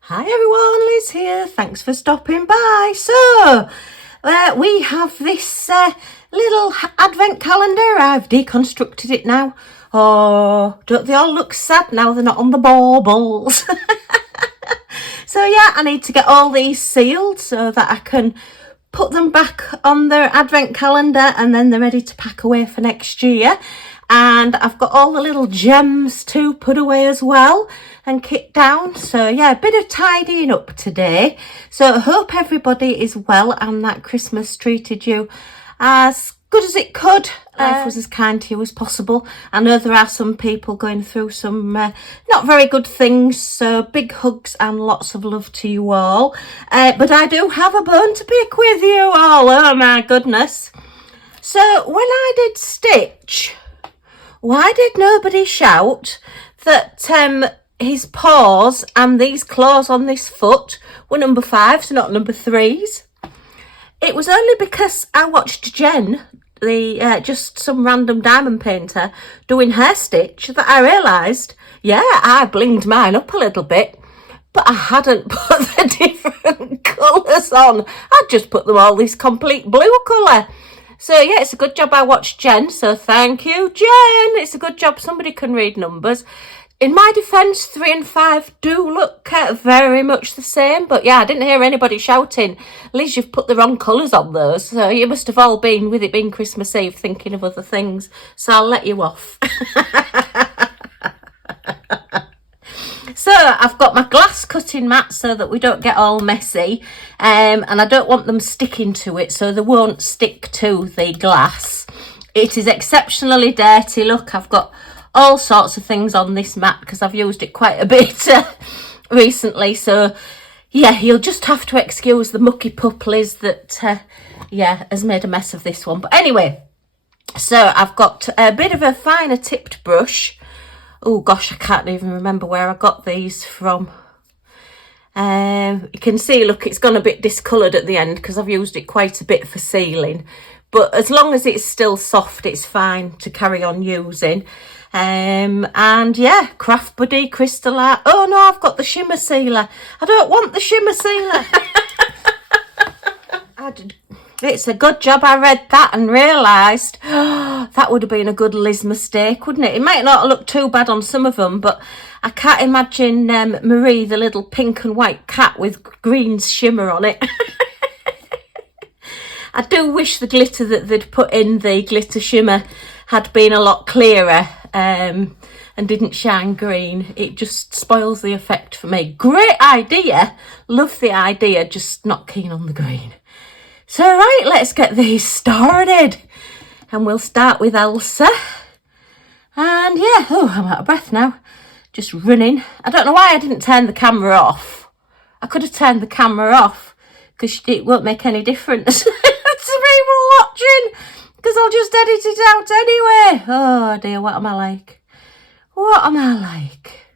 Hi everyone, Liz here. Thanks for stopping by. So, we have this little advent calendar. I've deconstructed it now. Oh, don't they all look sad now they're not on the baubles? So yeah, I need to get all these sealed so that I can put them back on their advent calendar and then they're ready to pack away for next year. And I've got all the little gems to put away as well and kit down. So yeah, a bit of tidying up today. So I hope everybody is well and that Christmas treated you as good as it could. Life was as kind to you as possible. I know there are some people going through some not very good things, so big hugs and lots of love to you all. But I do have a bone to pick with you all. Oh my goodness. So when I did stitch, why did nobody shout that his paws and these claws on this foot were number 5s, not number 3s? It was only because I watched Jen, the just some random diamond painter, doing her stitch that I realised, yeah, I blinged mine up a little bit, but I hadn't put the different colours on. I'd just put them all this complete blue colour. So yeah, it's a good job I watched Jen, so thank you, Jen. It's a good job somebody can read numbers. In my defence, 3 and 5 do look very much the same, but yeah, I didn't hear anybody shouting, Liz, you've put the wrong colours on those. So you must have all been, with it being Christmas Eve, thinking of other things. So I'll let you off. So I've got my glass cutting mat so that we don't get all messy, and I don't want them sticking to it so they won't stick to the glass. It is exceptionally dirty. Look, I've got all sorts of things on this mat because I've used it quite a bit recently. So yeah, you'll just have to excuse the mucky pup Liz that has made a mess of this one. But anyway, so I've got a bit of a finer tipped brush. Oh gosh, I can't even remember where I got these from. You can see, look, it's gone a bit discoloured at the end because I've used it quite a bit for sealing. But as long as it's still soft, it's fine to carry on using. And yeah, craftbuddy, crystal art. Oh no, I've got the shimmer sealer. I don't want the shimmer sealer. It's a good job I read that and realised that would have been a good Liz mistake, wouldn't it? It might not look too bad on some of them, but I can't imagine Marie, the little pink and white cat with green shimmer on it. I do wish the glitter that they'd put in the glitter shimmer had been a lot clearer and didn't shine green. It just spoils the effect for me. Great idea. Love the idea, just not keen on the green. So right, let's get these started. And we'll start with Elsa. And yeah, oh, I'm out of breath now. Just running. I don't know why I didn't turn the camera off. I could have turned the camera off because it won't make any difference to people watching because I'll just edit it out anyway. Oh dear, what am I like? What am I like?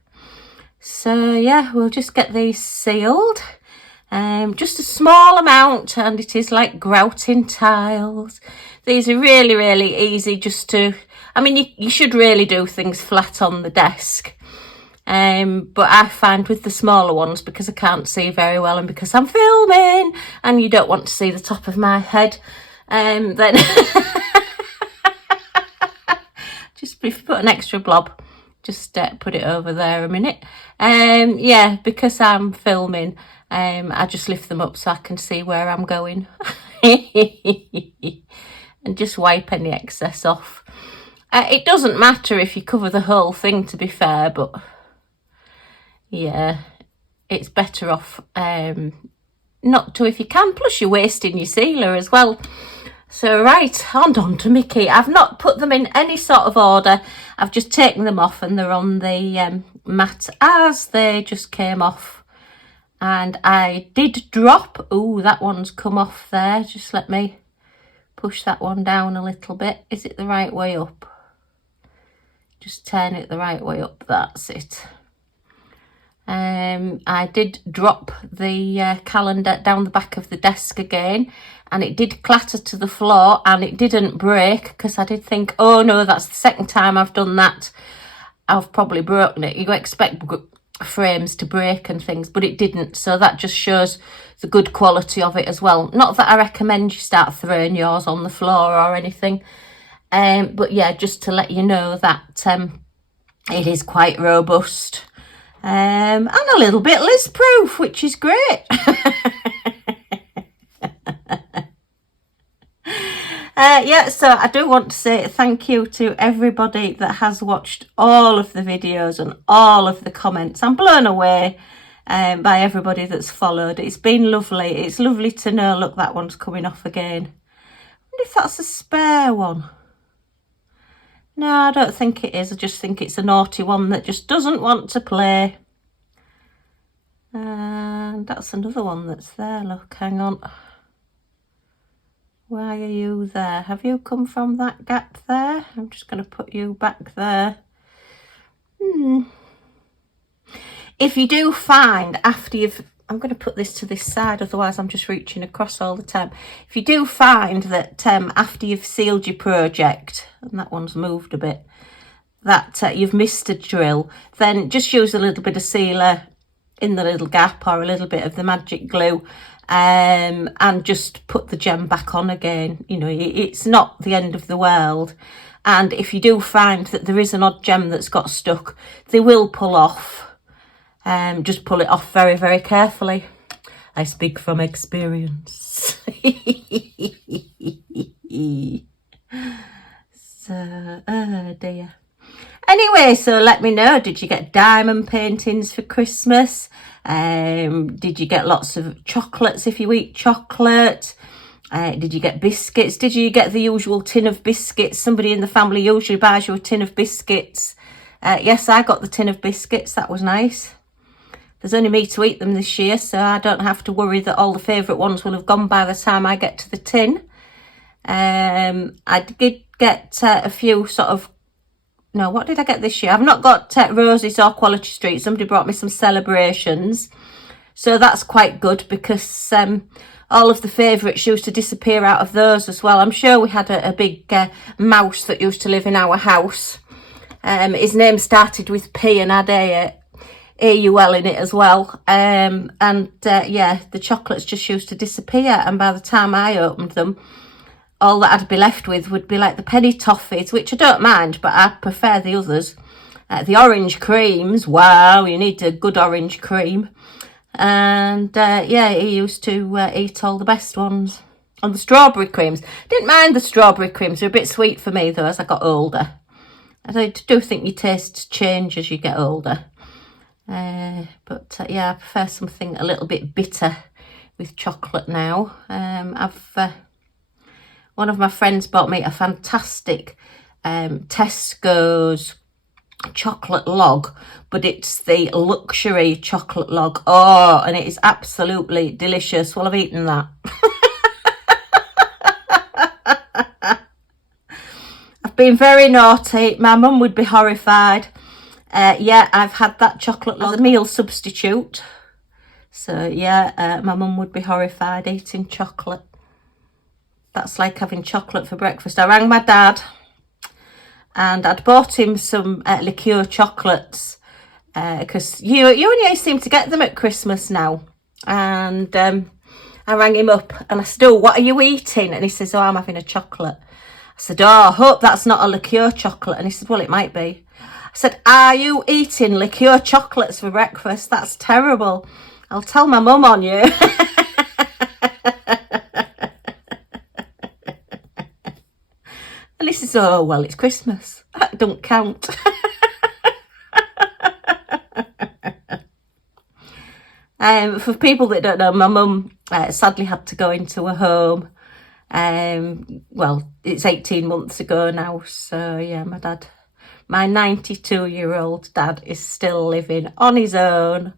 So yeah, we'll just get these sealed. Just a small amount, and it is like grouting tiles. These are really, really easy just to, I mean, you should really do things flat on the desk. But I find with the smaller ones, because I can't see very well and because I'm filming and you don't want to see the top of my head, then just if you put an extra blob, just put it over there a minute. Yeah, because I'm filming, I just lift them up so I can see where I'm going and just wipe any excess off. It doesn't matter if you cover the whole thing, to be fair, but yeah, it's better off not to if you can, plus you're wasting your sealer as well. So right, on to Mickey. I've not put them in any sort of order. I've just taken them off and they're on the mat as they just came off. And I did drop, oh, that one's come off there. Just let me push that one down a little bit. Is it the right way up? Just turn it the right way up, that's it. I did drop the calendar down the back of the desk again, and it did clatter to the floor and it didn't break because I did think, oh no, that's the second time I've done that. I've probably broken it. You expect frames to break and things, but it didn't, so that just shows the good quality of it as well. Not that I recommend you start throwing yours on the floor or anything, but yeah, just to let you know that it is quite robust, and a little bit Liz proof, which is great. Yeah, so I do want to say thank you to everybody that has watched all of the videos and all of the comments. I'm blown away by everybody that's followed. It's been lovely. It's lovely to know, look, that one's coming off again. I wonder if that's a spare one. No, I don't think it is. I just think it's a naughty one that just doesn't want to play. And that's another one that's there. Look, hang on. Why are you there? Have you come from that gap there? I'm just going to put you back there. If you do find after you've... I'm going to put this to this side, otherwise I'm just reaching across all the time. If you do find that after you've sealed your project, and that one's moved a bit, that you've missed a drill, then just use a little bit of sealer in the little gap or a little bit of the magic glue, and just put the gem back on again. You know, it's not the end of the world. And if you do find that there is an odd gem that's got stuck, they will pull off. Just pull it off very, very carefully. I speak from experience. So, oh dear. Anyway, so let me know, did you get diamond paintings for Christmas? Did you get lots of chocolates if you eat chocolate? Did you get biscuits? Did you get the usual tin of biscuits? Somebody in the family usually buys you a tin of biscuits. Yes, I got the tin of biscuits. That was nice. There's only me to eat them this year, so I don't have to worry that all the favourite ones will have gone by the time I get to the tin. I did get a few sort of... No, what did I get this year? I've not got Roses or Quality Street. Somebody brought me some Celebrations. So that's quite good, because all of the favourites used to disappear out of those as well. I'm sure we had a big mouse that used to live in our house. His name started with P and had AUL in it as well. Yeah, the chocolates just used to disappear. And by the time I opened them, all that I'd be left with would be like the penny toffees, which I don't mind, but I prefer the others. The orange creams, wow, you need a good orange cream. And yeah, he used to eat all the best ones. And the strawberry creams, didn't mind the strawberry creams. They're a bit sweet for me though as I got older. I do think your tastes change as you get older. But yeah, I prefer something a little bit bitter with chocolate now. One of my friends bought me a fantastic Tesco's chocolate log, but it's the luxury chocolate log. Oh, and it is absolutely delicious. Well, I've eaten that. I've been very naughty. My mum would be horrified. Yeah, I've had that chocolate log as a meal substitute. So yeah, my mum would be horrified eating chocolate. That's like having chocolate for breakfast. I rang my dad and I'd bought him some liqueur chocolates, because you and I seem to get them at Christmas now. And I rang him up and I said, oh, what are you eating? And he says, oh, I'm having a chocolate. I said, oh, I hope that's not a liqueur chocolate. And he said, well, it might be. I said, are you eating liqueur chocolates for breakfast? That's terrible. I'll tell my mum on you. And he says, oh, well, it's Christmas. That don't count. For people that don't know, my mum sadly had to go into a home. Well, it's 18 months ago now. So, yeah, my 92-year-old dad is still living on his own.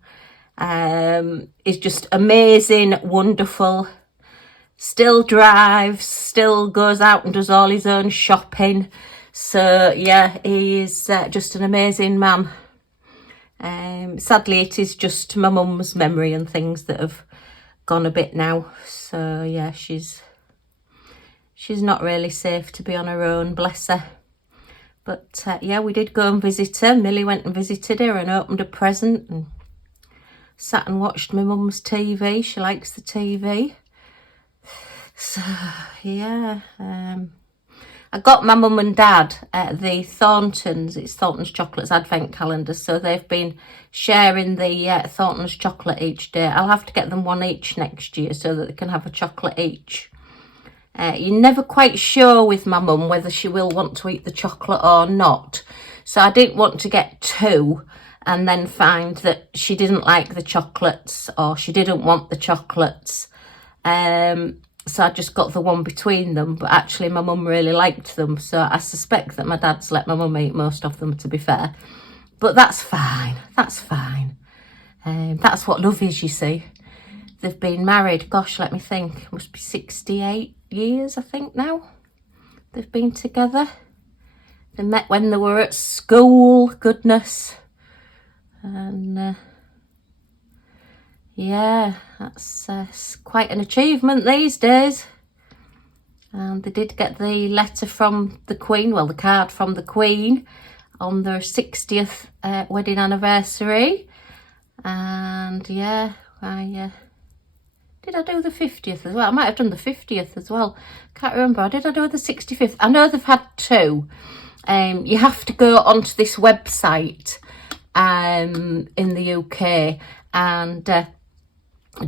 He's just amazing, wonderful. Still drives, still goes out and does all his own shopping. So, yeah, he is just an amazing man. Sadly, it is just my mum's memory and things that have gone a bit now. So, yeah, she's not really safe to be on her own, bless her. But yeah, we did go and visit her. Millie went and visited her and opened a present and sat and watched my mum's TV. She likes the TV. So yeah, I got my mum and dad the Thorntons, it's Thornton's Chocolates Advent Calendar, so they've been sharing the Thornton's chocolate each day. I'll have to get them one each next year so that they can have a chocolate each. You're never quite sure with my mum whether she will want to eat the chocolate or not. So I didn't want to get two and then find that she didn't like the chocolates or she didn't want the chocolates. So I just got the one between them, but actually my mum really liked them. So I suspect that my dad's let my mum eat most of them, to be fair. But that's fine, that's fine. That's what love is, you see. They've been married, gosh, let me think, must be 68 years, I think, now. They've been together. They met when they were at school, goodness. And yeah, that's quite an achievement these days. And they did get the letter from the Queen, well, the card from the Queen on their 60th wedding anniversary. And yeah, did I do the 50th as well? I might have done the 50th as well. Can't remember. Did I do the 65th? I know they've had two. You have to go onto this website in the UK and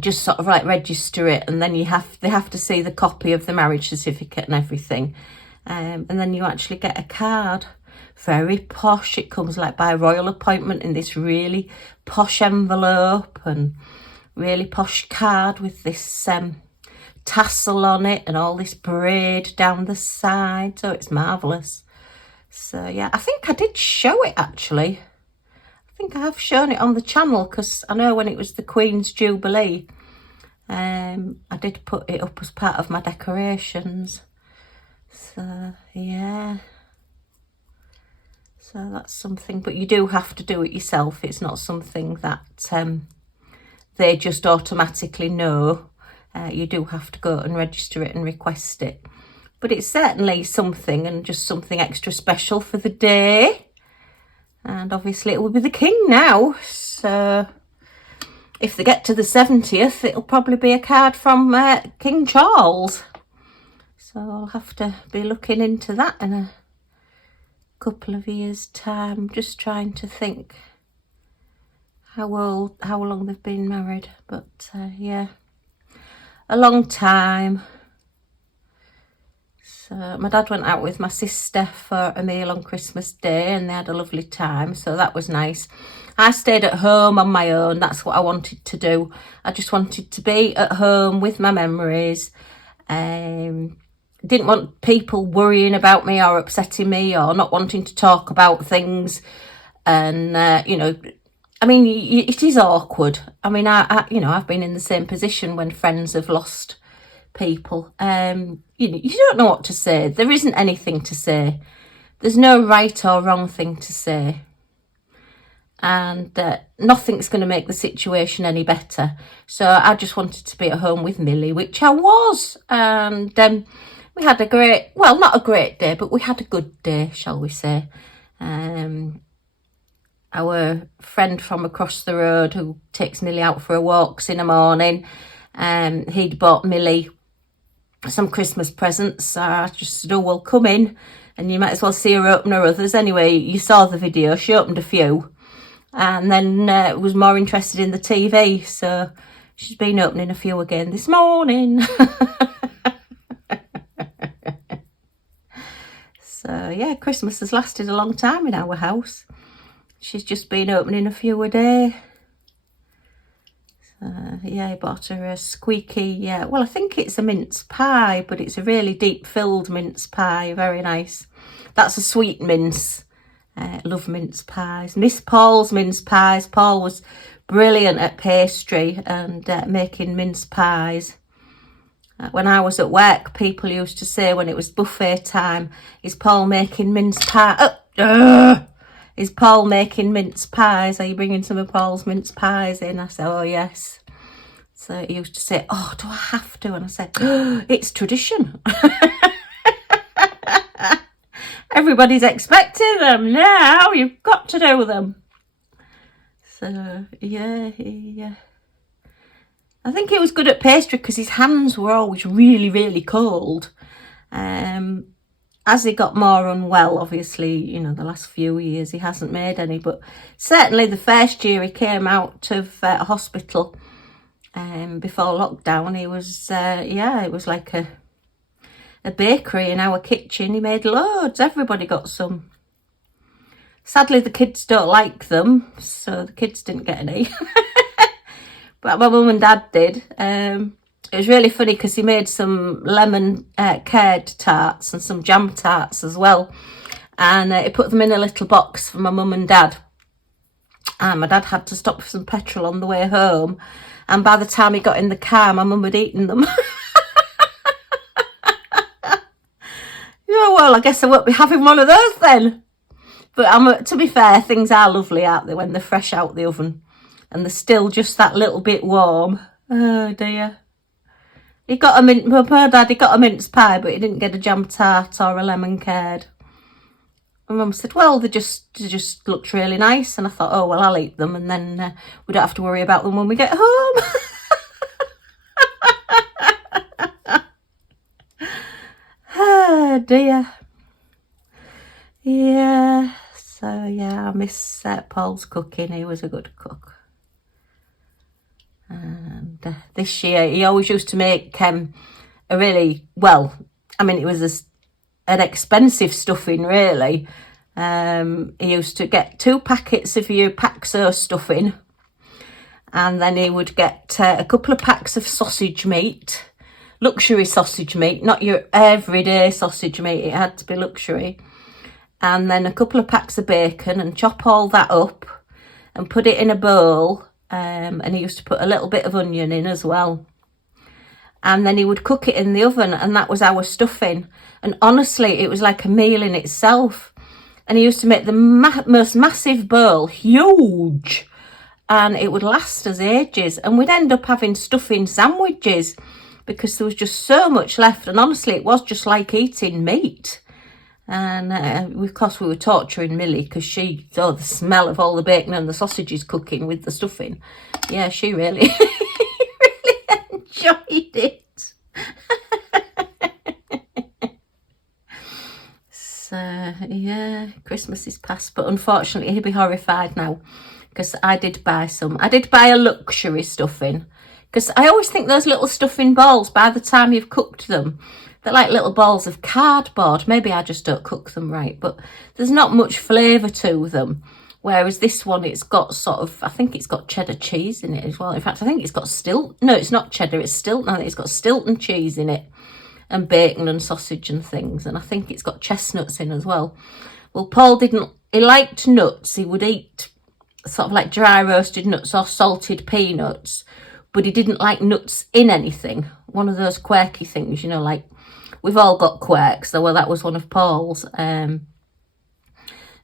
just sort of like register it, and then they have to see the copy of the marriage certificate and everything, and then you actually get a card. Very posh. It comes like by royal appointment in this really posh envelope and really posh card with this tassel on it and all this braid down the side. So it's marvellous. So yeah, I think I did show it actually. I think I have shown it on the channel because I know when it was the Queen's Jubilee, I did put it up as part of my decorations. So yeah. So that's something, but you do have to do it yourself. It's not something that they just automatically know. You do have to go and register it and request it. But it's certainly something, and just something extra special for the day. And obviously it will be the King now. So if they get to the 70th, it'll probably be a card from King Charles. So I'll have to be looking into that in a couple of years' time. Just trying to think how long they've been married. But yeah, a long time. So my dad went out with my sister for a meal on Christmas Day and they had a lovely time, so that was nice. I stayed at home on my own. That's what I wanted to do. I just wanted to be at home with my memories. Didn't want people worrying about me or upsetting me or not wanting to talk about things. And you know, I mean, it is awkward. I mean, I've been in the same position when friends have lost people. You don't know what to say. There isn't anything to say. There's no right or wrong thing to say. And nothing's going to make the situation any better. So I just wanted to be at home with Millie, which I was. And we had a great, well, not a great day, but we had a good day, shall we say. Our friend from across the road who takes Millie out for her walks in the morning, he'd bought Millie some Christmas presents. I just said, oh, well, come in and you might as well see her open her others. Anyway, you saw the video. She opened a few and then was more interested in the TV. So she's been opening a few again this morning. So yeah, Christmas has lasted a long time in our house. She's just been opening a few a day. Yeah, I bought her a squeaky, well, I think it's a mince pie, but it's a really deep filled mince pie, very nice. That's a sweet mince. Love mince pies. Miss Paul's mince pies. Paul was brilliant at pastry and making mince pies. When I was at work, people used to say when it was buffet time, is Paul making mince pie? Is Paul making mince pies? Are you bringing some of Paul's mince pies in? I said, oh, yes. So he used to say, oh, do I have to? And I said, oh, it's tradition. Everybody's expecting them now. You've got to do them. So, yeah, I think he was good at pastry because his hands were always really, really cold. As he got more unwell, obviously, you know, the last few years he hasn't made any, but certainly the first year he came out of hospital before lockdown, he was, it was like a bakery in our kitchen. He made loads. Everybody got some. Sadly, the kids don't like them, so the kids didn't get any. But my mum and dad did. It was really funny because he made some lemon curd tarts and some jam tarts as well. And he put them in a little box for my mum and dad. And my dad had to stop for some petrol on the way home. And by the time he got in the car, my mum had eaten them. Oh, well, I guess I won't be having one of those then. But to be fair, things are lovely, aren't they, when they're fresh out the oven. And they're still just that little bit warm. Oh, dear. He got my poor dad, he got a mince pie, but he didn't get a jam tart or a lemon curd. My mum said, well, they just looked really nice. And I thought, oh, well, I'll eat them. And then we don't have to worry about them when we get home. Oh, dear. Yeah. So, yeah, I miss Paul's cooking. He was a good cook. And this year, he always used to make a really, well, I mean, it was an expensive stuffing, really. He used to get 2 packets of your Paxo stuffing. And then he would get a couple of packs of sausage meat. Luxury sausage meat, not your everyday sausage meat. It had to be luxury. And then a couple of packs of bacon and chop all that up and put it in a bowl. And he used to put a little bit of onion in as well. And then he would cook it in the oven, and that was our stuffing. And honestly, it was like a meal in itself. And he used to make the most massive bowl, huge. And it would last us ages. And we'd end up having stuffing sandwiches because there was just so much left. And honestly, it was just like eating meat. And of course we were torturing Millie because she saw the smell of all the bacon and the sausages cooking with the stuffing. Yeah, she really, really enjoyed it. So, yeah, Christmas is past, but unfortunately he'll be horrified now because I did buy a luxury stuffing because I always think those little stuffing balls, by the time you've cooked them, they're like little balls of cardboard. Maybe I just don't cook them right, but there's not much flavour to them. Whereas this one, it's got sort of, I think it's got cheddar cheese in it as well. In fact, I think it's got no, it's not cheddar, it's Stilton. I think it's got Stilton cheese in it and bacon and sausage and things. And I think it's got chestnuts in as well. Well, Paul he liked nuts. He would eat sort of like dry roasted nuts or salted peanuts, but he didn't like nuts in anything. One of those quirky things, you know, like, we've all got quirks, though. Well, that was one of Paul's.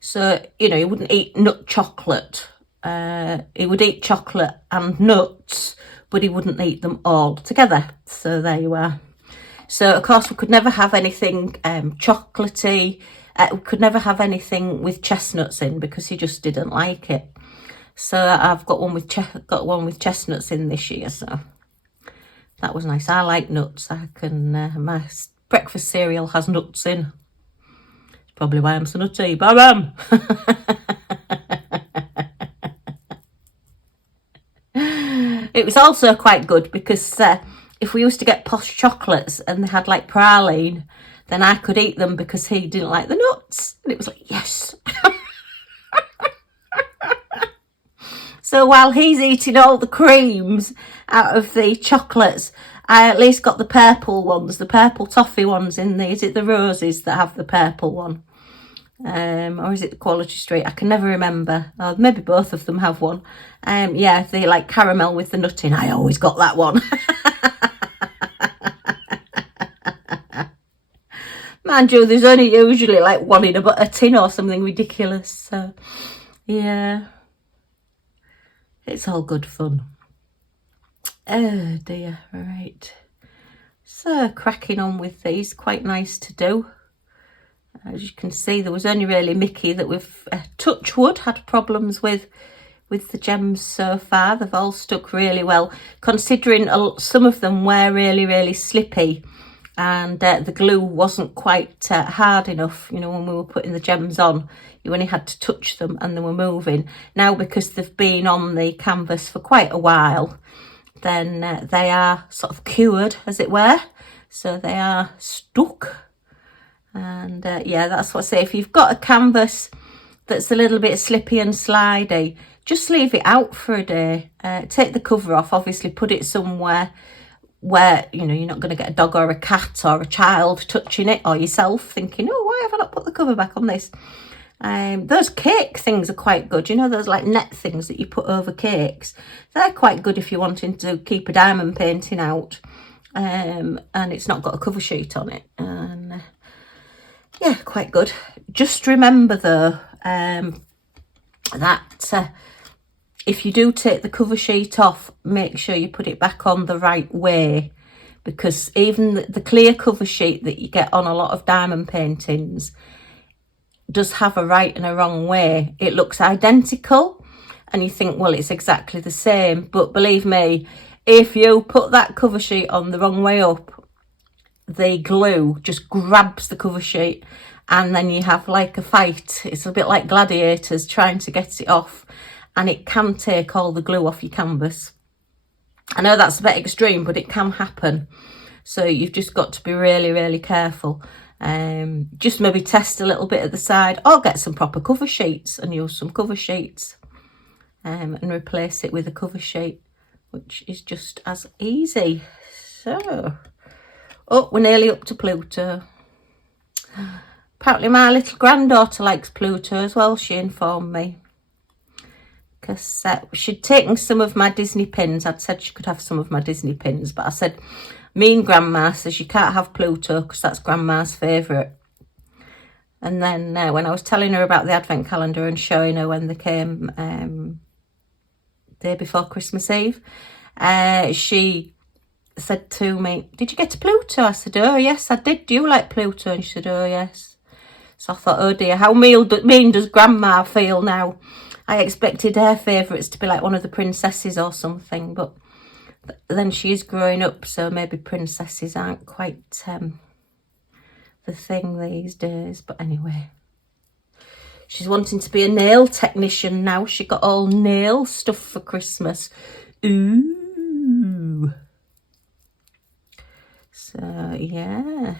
So, you know, he wouldn't eat nut chocolate. He would eat chocolate and nuts, but he wouldn't eat them all together. So there you are. So, of course, we could never have anything chocolatey. We could never have anything with chestnuts in because he just didn't like it. So I've got one with chestnuts in this year. So that was nice. I like nuts. I can my breakfast cereal has nuts in. It's probably why I'm so nutty, but I am. It was also quite good because if we used to get posh chocolates and they had like praline, then I could eat them because he didn't like the nuts. And it was like, yes. So while he's eating all the creams out of the chocolates, I at least got the purple ones, the purple toffee ones in the, is it the Roses that have the purple one? Or is it the Quality Street? I can never remember. Or maybe both of them have one. Yeah, they like caramel with the nut in. I always got that one. Mind you, there's only usually like one in a tin or something ridiculous. So, yeah. It's all good fun. Oh dear, right. So cracking on with these, quite nice to do. As you can see, there was only really Mickey that we've, touch wood, had problems with the gems so far. They've all stuck really well, considering some of them were really, really slippy, and the glue wasn't quite hard enough. You know, when we were putting the gems on, you only had to touch them and they were moving. Now, because they've been on the canvas for quite a while, then they are sort of cured, as it were. So they are stuck. And yeah, that's what I say. If you've got a canvas that's a little bit slippy and slidey, just leave it out for a day. Take the cover off, obviously put it somewhere where, you know, you're not going to get a dog or a cat or a child touching it, or yourself thinking, oh, why have I not put the cover back on this? Those cake things are quite good. You know, those like net things that you put over cakes. They're quite good if you're wanting to keep a diamond painting out, and it's not got a cover sheet on it. And yeah, quite good. Just remember though, that if you do take the cover sheet off, make sure you put it back on the right way, because even the clear cover sheet that you get on a lot of diamond paintings does have a right and a wrong way. It looks identical and you think, well, it's exactly the same, but believe me, if you put that cover sheet on the wrong way up, the glue just grabs the cover sheet and then you have like a fight. It's a bit like gladiators trying to get it off, and it can take all the glue off your canvas. I know that's a bit extreme, but it can happen. So you've just got to be really, really careful. Just maybe test a little bit at the side, or get some proper cover sheets and use some cover sheets, and replace it with a cover sheet, which is just as easy. So, oh, we're nearly up to Pluto. Apparently my little granddaughter likes Pluto as well, she informed me. Because she'd taken some of my Disney pins. I'd said she could have some of my Disney pins, but I said, me and Grandma says you can't have Pluto because that's Grandma's favourite. And then when I was telling her about the advent calendar and showing her when they came day before Christmas Eve, she said to me, did you get a Pluto? I said, oh yes I did, do you like Pluto? And she said, oh yes. So I thought, oh dear, how mean does Grandma feel now? I expected her favourites to be like one of the princesses or something, but then she is growing up, so maybe princesses aren't quite the thing these days. But anyway, she's wanting to be a nail technician now. She got all nail stuff for Christmas. Ooh. So yeah,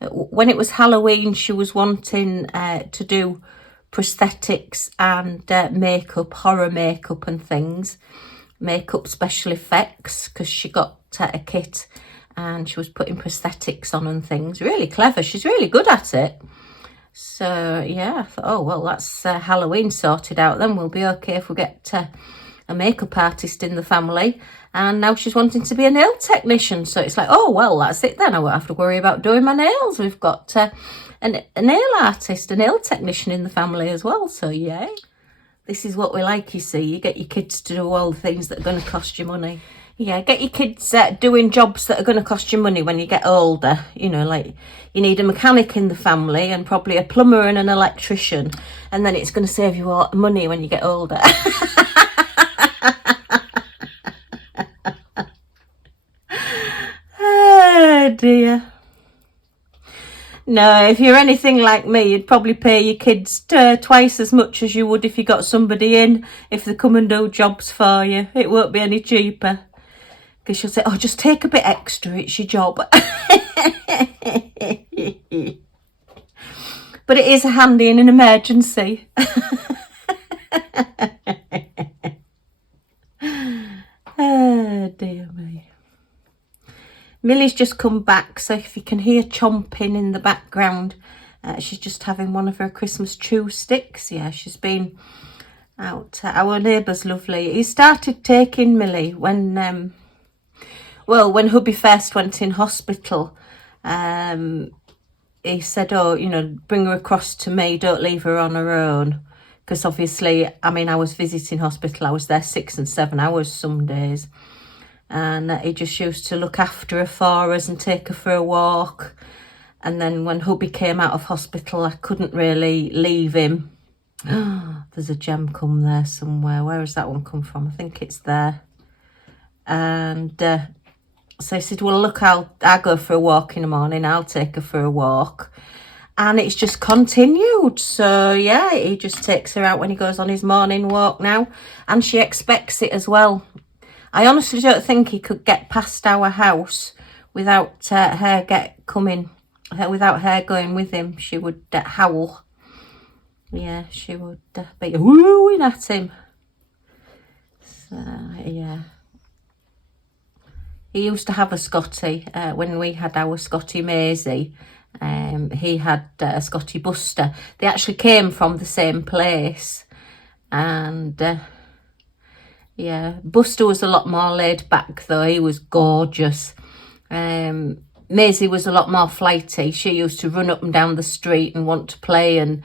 when it was Halloween, she was wanting to do prosthetics and makeup, horror makeup and things, makeup special effects, because she got a kit and she was putting prosthetics on and things. Really clever. She's really good at it. So yeah, I thought, oh well, that's Halloween sorted out, then we'll be okay if we get a makeup artist in the family. And now she's wanting to be a nail technician, so it's like, oh well, that's it then, I won't have to worry about doing my nails. We've got a nail artist, a nail technician in the family as well, so yay. This is what we like, you see. You get your kids to do all the things that are going to cost you money. Yeah, get your kids doing jobs that are going to cost you money when you get older. You know, like you need a mechanic in the family and probably a plumber and an electrician, and then it's going to save you a lot of money when you get older. Oh dear. No, if you're anything like me, you'd probably pay your kids twice as much as you would if you got somebody in, if they come and do jobs for you. It won't be any cheaper. Because you'll say, oh, just take a bit extra, it's your job. But it is handy in an emergency. Oh, dear me. Millie's just come back, so if you can hear chomping in the background, she's just having one of her Christmas chew sticks. Yeah, she's been out. Our neighbour's lovely. He started taking Millie when, well, when hubby first went in hospital. He said, oh, you know, bring her across to me, don't leave her on her own. Because obviously, I mean, I was visiting hospital. I was there 6 and 7 hours some days. And he just used to look after her for us and take her for a walk. And then when hubby came out of hospital, I couldn't really leave him. There's a gem come there somewhere. Where has that one come from? I think it's there. And so he said, well, look, I'll go for a walk in the morning. I'll take her for a walk. And it's just continued. So, yeah, he just takes her out when he goes on his morning walk now. And she expects it as well. I honestly don't think he could get past our house without without her going with him. She would howl. Yeah, she would be wooing at him. So, yeah. He used to have a Scottie when we had our Scottie Maisie. He had a Scottie Buster. They actually came from the same place. And yeah, Buster was a lot more laid back though. He was gorgeous. Maisie was a lot more flighty. She used to run up and down the street and want to play and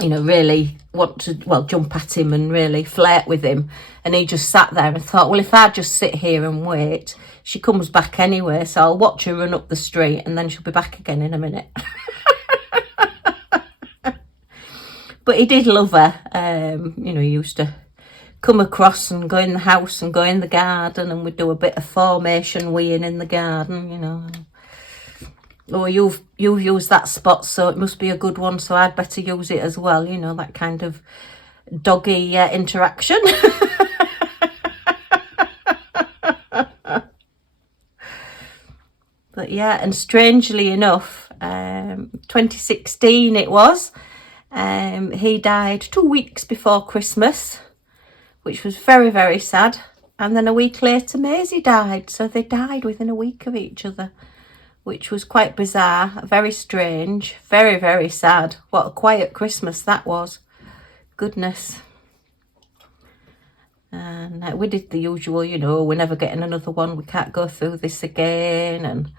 you know, really want to, well, jump at him and really flirt with him. And he just sat there and thought, well, if I just sit here and wait, she comes back anyway, so I'll watch her run up the street and then she'll be back again in a minute. But he did love her. You know, he used to come across and go in the house and go in the garden, and we'd do a bit of formation weeing in the garden, you know. Oh, you've used that spot, so it must be a good one, so I'd better use it as well, you know, that kind of doggy interaction. But yeah, and strangely enough, 2016 it was, he died 2 weeks before Christmas, which was very, very sad. And then a week later, Maisie died, so they died within a week of each other, which was quite bizarre, very strange, very, very sad. What a quiet Christmas that was. Goodness. And we did the usual, you know, we're never getting another one. We can't go through this again. And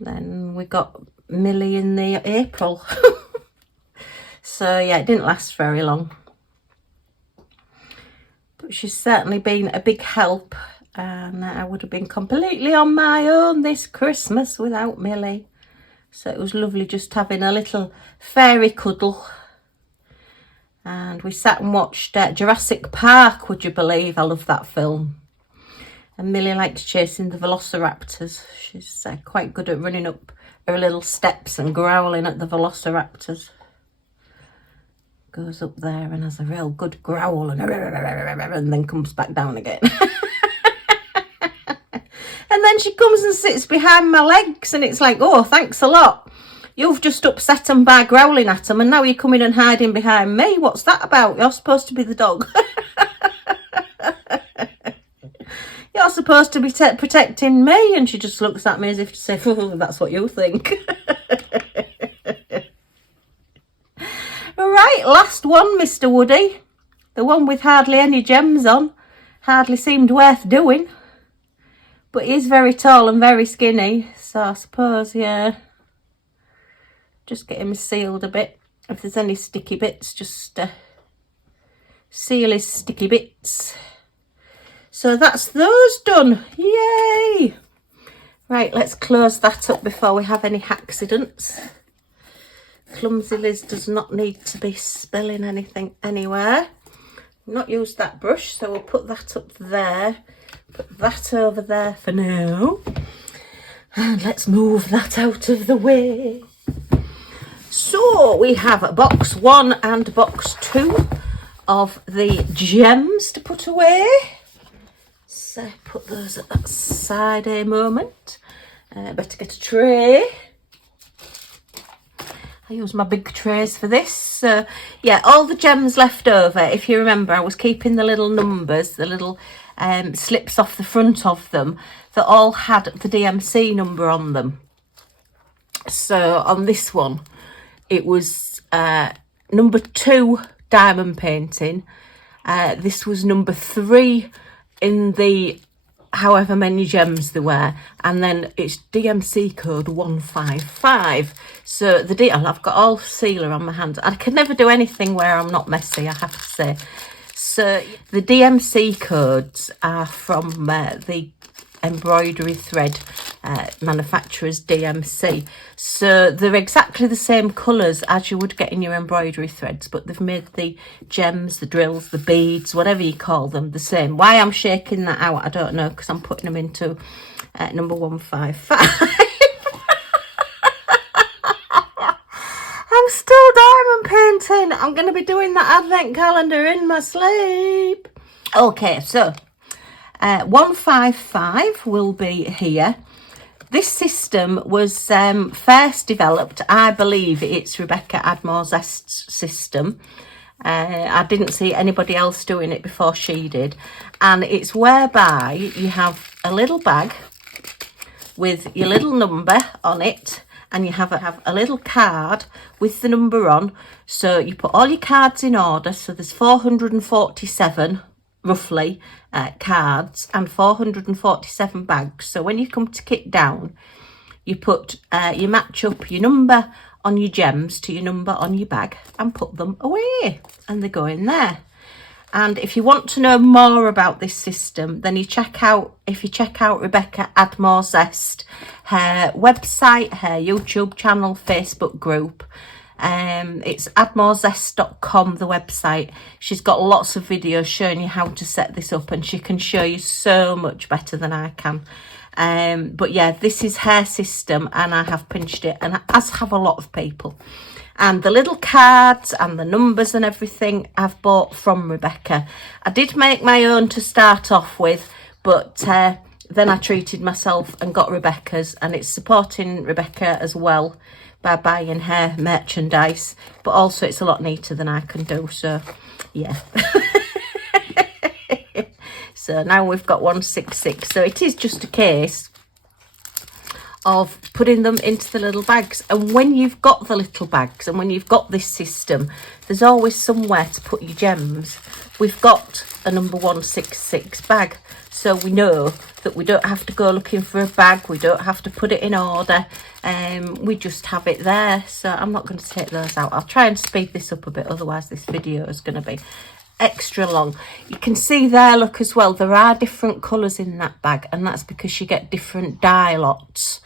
then we got Millie in the April. So, yeah, it didn't last very long. But she's certainly been a big help. And I would have been completely on my own this Christmas without Millie. So it was lovely just having a little fairy cuddle. And we sat and watched Jurassic Park, would you believe? I love that film. And Millie likes chasing the velociraptors. She's quite good at running up her little steps and growling at the velociraptors. Goes up there and has a real good growl and then comes back down again. And then she comes and sits behind my legs, and it's like, oh, thanks a lot. You've just upset them by growling at them, and now you're coming and hiding behind me. What's that about? You're supposed to be the dog. You're supposed to be protecting me. And she just looks at me as if to say, oh, that's what you think. All right, last one, Mr. Woody. The one with hardly any gems on. Hardly seemed worth doing. But he's very tall and very skinny, so I suppose, yeah. Just get him sealed a bit. If there's any sticky bits, just seal his sticky bits. So that's those done. Yay! Right, let's close that up before we have any accidents. Clumsy Liz does not need to be spilling anything anywhere. Not used that brush, so we'll put that up there. Put that over there for now. And let's move that out of the way. So we have box 1 and box 2 of the gems to put away. So put those at that side a moment. Better get a tray. I use my big trays for this. Yeah, all the gems left over. If you remember, I was keeping the little numbers, the little slips off the front of them that all had the DMC number on them. So on this one, it was number 2 diamond painting. This was number 3 in the however many gems there were, and then it's DMC code 155. So I've got all sealer on my hands. I can never do anything where I'm not messy, I have to say. So the DMC codes are from the embroidery thread, manufacturer's DMC. So they're exactly the same colours as you would get in your embroidery threads, but they've made the gems, the drills, the beads, whatever you call them, the same. Why I'm shaking that out, I don't know, because I'm putting them into number 155. I'm still diamond painting. I'm going to be doing that advent calendar in my sleep. Okay, so 155 will be here. This system was first developed, I believe it's Rebecca Admore Zest's system. I didn't see anybody else doing it before she did. And it's whereby you have a little bag with your little number on it, and you have a little card with the number on. So you put all your cards in order. So there's 447 roughly cards and 447 bags. So when you come to kit down, you put you match up your number on your gems to your number on your bag and put them away, and they go in there. And if you want to know more about this system, then if you check out Rebecca Admore Zest, her website, her YouTube channel, Facebook group, it's admorezest.com, the website. She's got lots of videos showing you how to set this up, and she can show you so much better than I can. But yeah, this is her system, and I have pinched it, and as have a lot of people. And the little cards and the numbers and everything I've bought from Rebecca. I did make my own to start off with, but then I treated myself and got Rebecca's, and it's supporting Rebecca as well by buying her merchandise, but also it's a lot neater than I can do, so yeah. So now we've got 166, so it is just a case of putting them into the little bags. And when you've got the little bags and when you've got this system, there's always somewhere to put your gems. We've got a number 166 bag, so we know that we don't have to go looking for a bag, we don't have to put it in order, we just have it there. So I'm not going to take those out. I'll try and speed this up a bit, otherwise this video is going to be extra long. You can see there, look, as well, there are different colours in that bag, and that's because you get different die lots.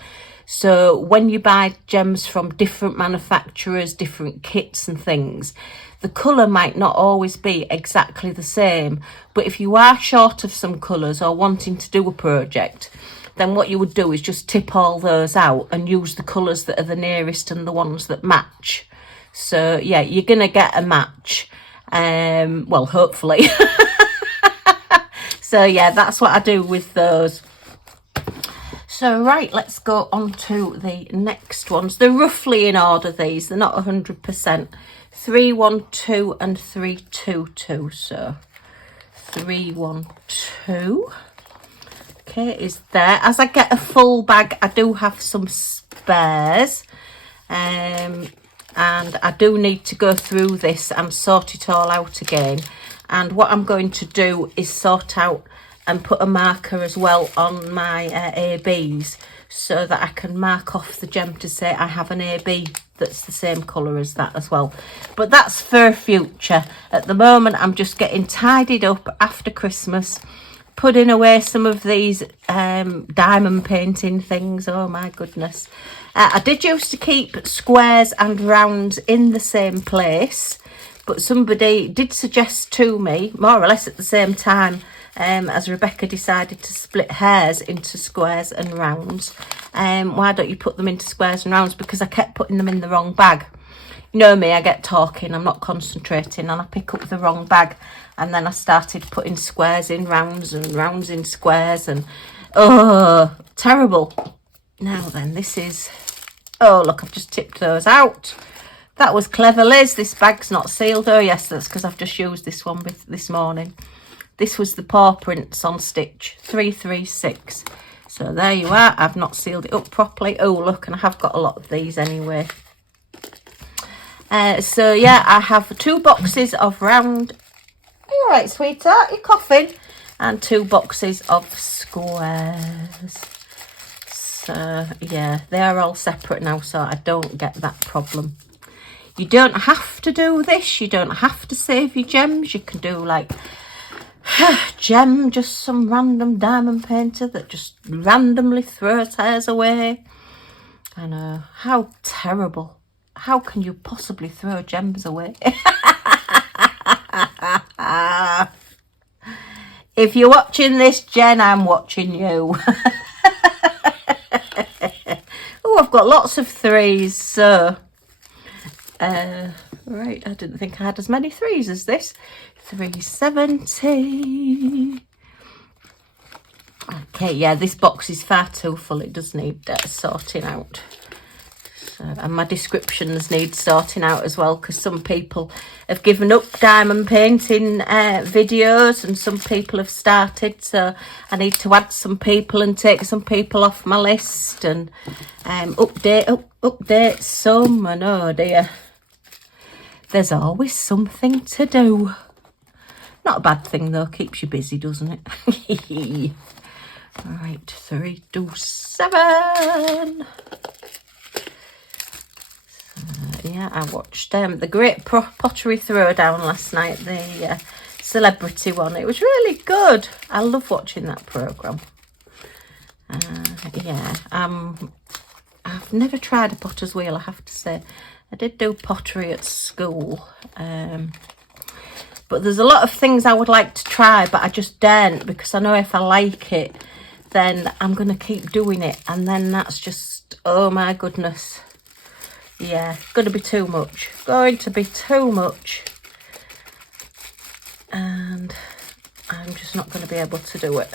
So when you buy gems from different manufacturers, different kits and things, the colour might not always be exactly the same. But if you are short of some colours or wanting to do a project, then what you would do is just tip all those out and use the colours that are the nearest and the ones that match. So yeah, you're going to get a match. Well, hopefully. So yeah, that's what I do with those. So right, let's go on to the next ones. They're roughly in order, these, they're not 100%. 312 and 322. So 312, okay, is there. As I get a full bag, I do have some spares, and I do need to go through this and sort it all out again. And what I'm going to do is sort out and put a marker as well on my ABs, so that I can mark off the gem to say I have an AB that's the same colour as that as well. But that's for future. At the moment, I'm just getting tidied up after Christmas, putting away some of these diamond painting things. Oh my goodness. I did used to keep squares and rounds in the same place, but somebody did suggest to me, more or less at the same time, as Rebecca decided to split hers into squares and rounds, why don't you put them into squares and rounds? Because I kept putting them in the wrong bag. You know me, I get talking, I'm not concentrating, and I pick up the wrong bag, and then I started putting squares in rounds and rounds in squares, and oh, terrible. Now then, this is, oh look, I've just tipped those out. That was clever, Liz. This bag's not sealed. Oh yes, that's because I've just used this one this morning. This was the paw prints on stitch 336. So there you are. I've not sealed it up properly. Oh look, and I have got a lot of these anyway. So yeah, I have 2 boxes of round. Are you alright, sweetheart? You're coughing. And 2 boxes of squares. So yeah, they are all separate now, so I don't get that problem. You don't have to do this. You don't have to save your gems. You can do like Gem, just some random diamond painter that just randomly throws hairs away. I know, how terrible. How can you possibly throw gems away? If you're watching this, Jen, I'm watching you. Oh, I've got lots of threes, so... right, I didn't think I had as many threes as this. 370. Okay, yeah, this box is far too full. It does need sorting out. So, and my descriptions need sorting out as well, because some people have given up diamond painting videos and some people have started. So I need to add some people and take some people off my list and update some. And oh dear, there's always something to do. Not a bad thing though, keeps you busy, doesn't it? Right, 327. Yeah, I watched the Great Pottery Throwdown last night, the celebrity one. It was really good. I love watching that programme. Yeah, I've never tried a potter's wheel, I have to say. I did do pottery at school. But there's a lot of things I would like to try, but I just daren't, because I know if I like it, then I'm going to keep doing it. And then that's just, oh my goodness. Yeah, going to be too much. Going to be too much. And I'm just not going to be able to do it.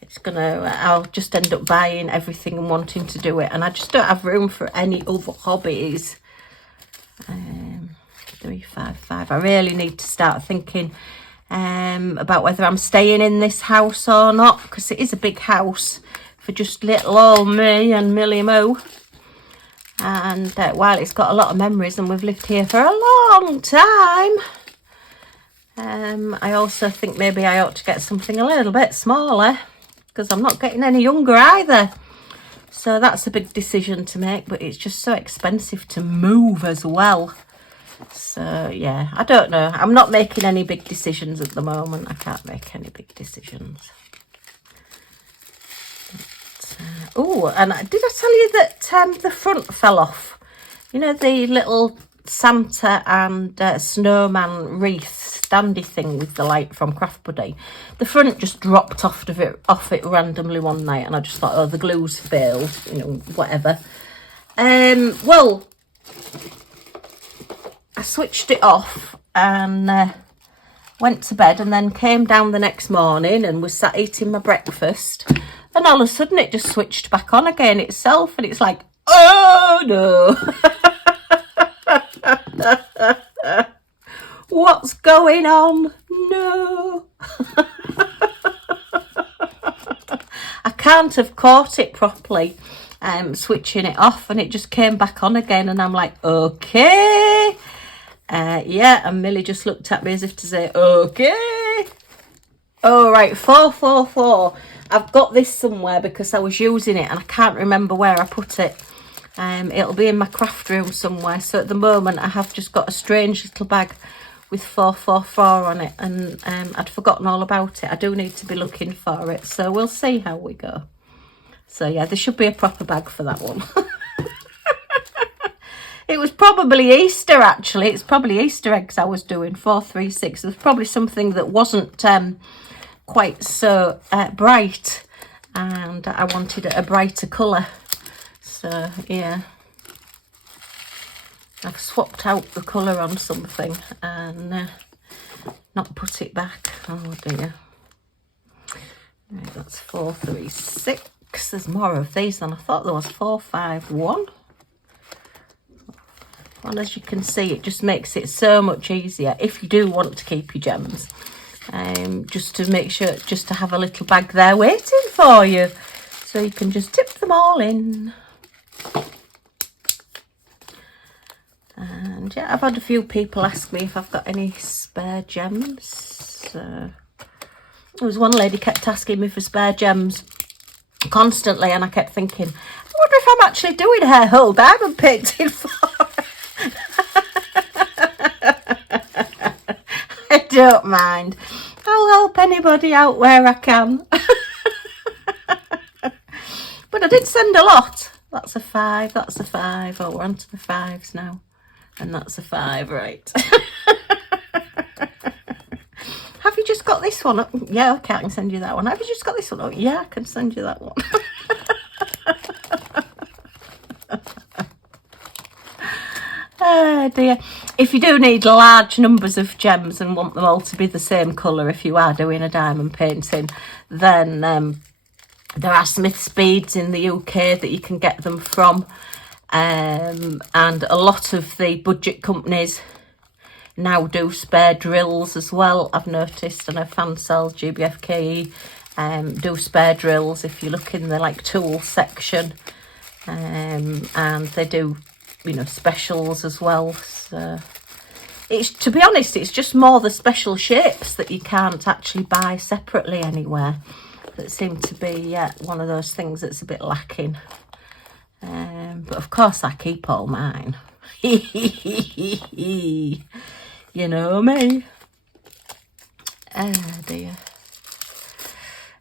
It's going to, I'll just end up buying everything and wanting to do it. And I just don't have room for any other hobbies. 355. I really need to start thinking about whether I'm staying in this house or not, because it is a big house for just little old me and Millie Moo. And while it's got a lot of memories and we've lived here for a long time, I also think maybe I ought to get something a little bit smaller, because I'm not getting any younger either. So that's a big decision to make, but it's just so expensive to move as well. So yeah, I don't know. I'm not making any big decisions at the moment. I can't make any big decisions. Oh, and did I tell you that the front fell off? You know, the little Santa and snowman wreath standy thing with the light from craftbuddy. The front just dropped off it randomly one night, and I just thought, oh, the glue's failed, you know, whatever. Well, I switched it off and went to bed, and then came down the next morning and was sat eating my breakfast, and all of a sudden it just switched back on again itself, and it's like, oh no. What's going on? No. I can't have caught it properly, switching it off, and it just came back on again, and I'm like, okay. Yeah, and Millie just looked at me as if to say, okay. Oh, right, 444. I've got this somewhere because I was using it and I can't remember where I put it. It'll be in my craft room somewhere. So at the moment I have just got a strange little bag with 444 on it, and I'd forgotten all about it. I do need to be looking for it, so we'll see how we go. So yeah, there should be a proper bag for that one. It was probably Easter, actually. It's probably Easter eggs I was doing, 436. There's probably something that wasn't quite so bright, and I wanted a brighter colour. So, yeah. I've swapped out the colour on something and not put it back. Oh, dear. Right, that's 436. There's more of these than I thought there was. 451. And as you can see, it just makes it so much easier if you do want to keep your gems. Just to make sure, just to have a little bag there waiting for you. So you can just tip them all in. And yeah, I've had a few people ask me if I've got any spare gems. There was one lady kept asking me for spare gems constantly, and I kept thinking, I wonder if I'm actually doing her whole diamond painting for her. I don't mind. I'll help anybody out where I can. But I did send a lot. That's a 5, that's a 5. Oh, we're on to the 5s now. And that's a 5, right. Have you just got this one? Oh, yeah, okay, I can send you that one. Have you just got this one? Oh, yeah, I can send you that one. Oh dear. If you do need large numbers of gems and want them all to be the same colour, if you are doing a diamond painting, then there are Smith's beads in the UK that you can get them from, and a lot of the budget companies now do spare drills as well. I've noticed, and Fan Cells, GBFKE do spare drills if you look in the like tool section, and they do, you know, specials as well. So it's, to be honest, it's just more the special shapes that you can't actually buy separately anywhere that seem to be one of those things that's a bit lacking. But of course I keep all mine. You know me. Oh dear.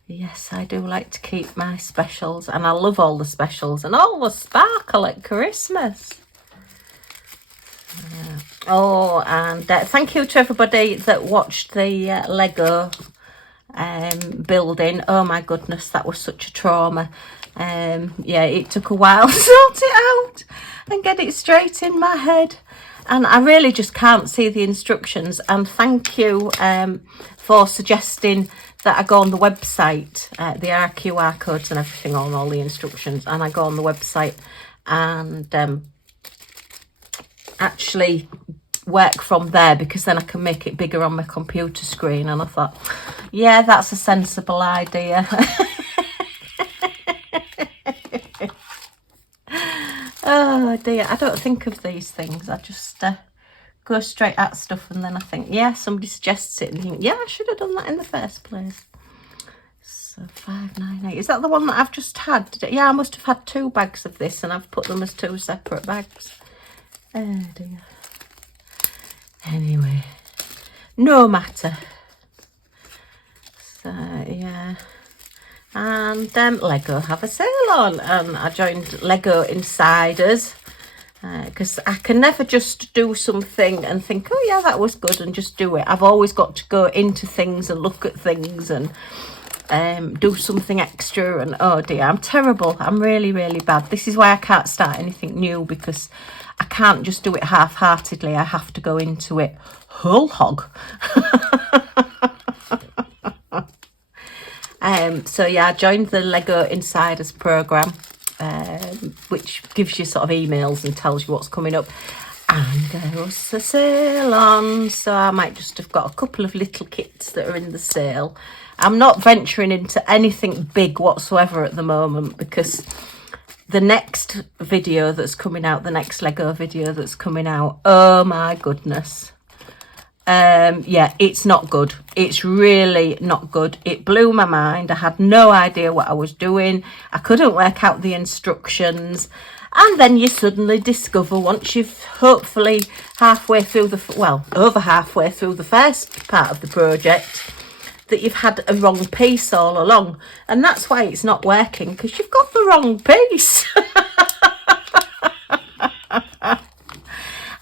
Yes, I do like to keep my specials, and I love all the specials and all the sparkle at Christmas. Oh, and thank you to everybody that watched the Lego building. Oh my goodness, that was such a trauma. Yeah, it took a while to sort it out and get it straight in my head, and I really just can't see the instructions. And thank you for suggesting that I go on the website. There are QR codes and everything on all the instructions, and I go on the website and actually work from there, because then I can make it bigger on my computer screen. And I thought, yeah, that's a sensible idea. Oh dear, I don't think of these things. I just go straight at stuff, and then I think, yeah, somebody suggests it, and think, yeah, I should have done that in the first place. So 598, is that the one that I've just had? Yeah, I must have had 2 bags of this, and I've put them as 2 separate bags. Oh dear. Anyway, no matter. So yeah, and Lego have a sale on, and I joined Lego Insiders because I can never just do something and think, oh yeah, that was good, and just do it. I've always got to go into things and look at things and do something extra, and oh dear, I'm terrible. I'm really, really bad. This is why I can't start anything new, because I can't just do it half-heartedly. I have to go into it whole hog. So yeah, I joined the Lego Insiders program, which gives you sort of emails and tells you what's coming up. And there was a sale on, so I might just have got a couple of little kits that are in the sale. I'm not venturing into anything big whatsoever at the moment, because the next video that's coming out, the next Lego video that's coming out, oh my goodness. Yeah, it's not good. It's really not good. It blew my mind. I had no idea what I was doing. I couldn't work out the instructions. And then you suddenly discover, once you've hopefully halfway through the, well, over halfway through the first part of the project, that you've had a wrong piece all along. And that's why it's not working, because you've got the wrong piece.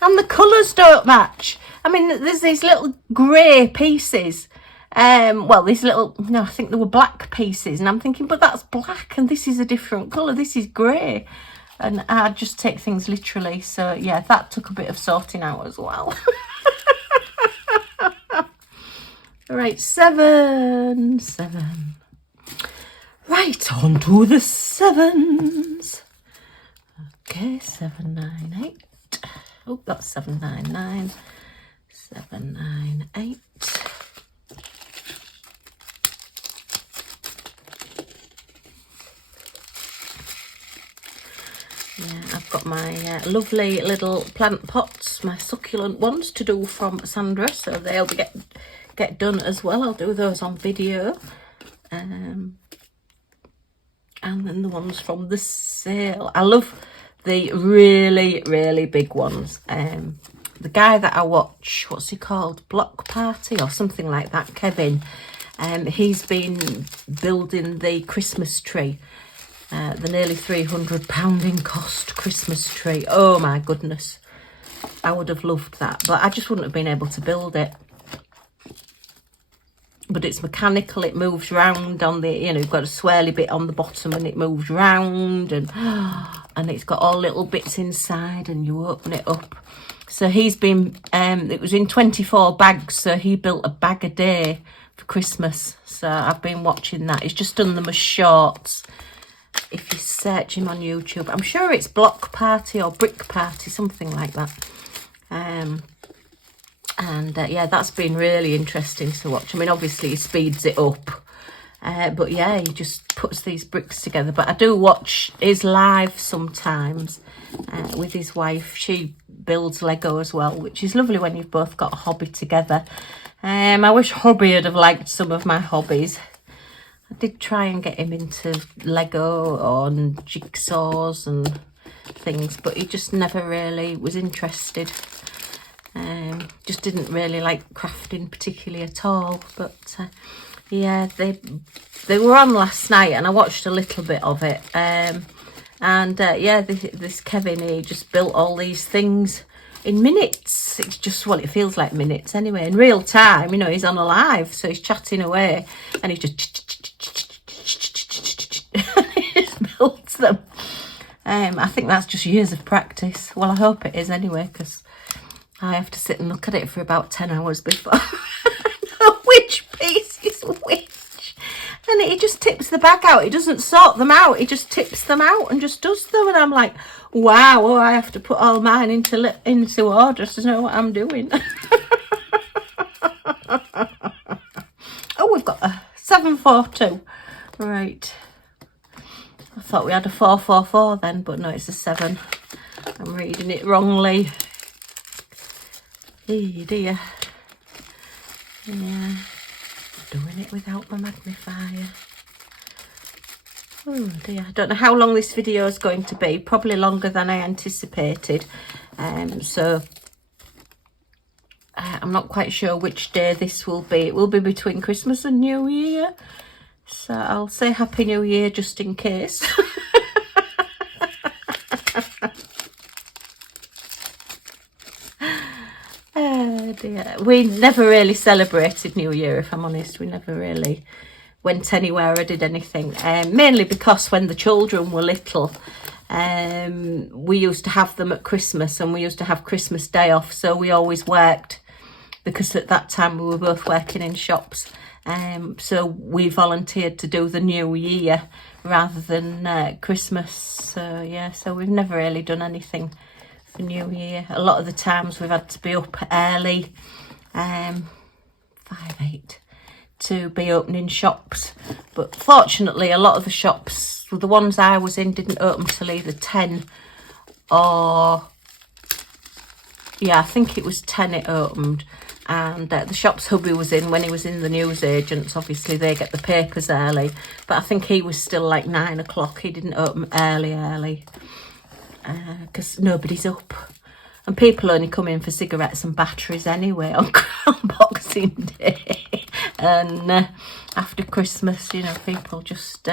And the colours don't match. I mean, there's these little grey pieces. Well, these little, no, I think they were black pieces. And I'm thinking, but that's black and this is a different colour. This is grey. And I just take things literally. So, yeah, that took a bit of sorting out as well. Right, 7. Right, on to the 7s. Okay, 798. Oh, that's 799. 798. Yeah, I've got my lovely little plant pots, my succulent ones to do from Sandra, so they'll be get done as well. I'll do those on video. And then the ones from the sale. I love the really, really big ones. the guy that I watch, what's he called, Block Party or something like that, Kevin, he's been building the Christmas tree, the nearly £300 in cost Christmas tree. Oh my goodness, I would have loved that, but I just wouldn't have been able to build it. But it's mechanical, it moves round on the, you know, you've got a swirly bit on the bottom and it moves round, and it's got all little bits inside, and you open it up. So he's been, it was in 24 bags, so he built a bag a day for Christmas. So I've been watching that. He's just done them as shorts. If you search him on YouTube, I'm sure it's Block Party or Brick Party, something like that. Yeah, that's been really interesting to watch. I mean, obviously he speeds it up, but yeah, he just puts these bricks together. But I do watch his live sometimes with his wife. She builds Lego as well, which is lovely when you've both got a hobby together. I wish Hobby would have liked some of my hobbies. I did try and get him into Lego and jigsaws and things, but he just never really was interested. Just didn't really like crafting particularly at all. But yeah, they were on last night and I watched a little bit of it. Yeah, this Kevin, he just built all these things in minutes. It's just, well, it feels like minutes anyway. In real time, you know, he's on a live, so he's chatting away and he just he just builds them. I think that's just years of practice. Well, I hope it is anyway, because I have to sit and look at it for about 10 hours before I know which piece is which. And he just tips the bag out. He doesn't sort them out. He just tips them out and just does them. And I'm like, wow, oh, I have to put all mine into order to know what I'm doing. Oh, we've got a 742. Right. I thought we had a 444 then, but no, it's a 7. I'm reading it wrongly. Oh dear. Yeah, doing it without my magnifier. Oh dear, I don't know how long this video is going to be, probably longer than I anticipated. So I'm not quite sure which day this will be. It will be between Christmas and New Year. So I'll say Happy New Year just in case. Dear. We never really celebrated New Year, if I'm honest. We never really went anywhere or did anything, mainly because when the children were little, we used to have them at Christmas and we used to have Christmas Day off, so we always worked, because at that time we were both working in shops, so we volunteered to do the New Year rather than Christmas. So yeah, so we've never really done anything New Year. A lot of the times we've had to be up early, 5-8, to be opening shops, but fortunately a lot of the shops, the ones I was in, didn't open till either 10 or, yeah, I think it was 10 it opened. And the shops hubby was in, when he was in the newsagents, obviously they get the papers early, but I think he was still like 9 o'clock. He didn't open early. Because nobody's up, and people only come in for cigarettes and batteries anyway on Boxing Day. And after Christmas, you know, people just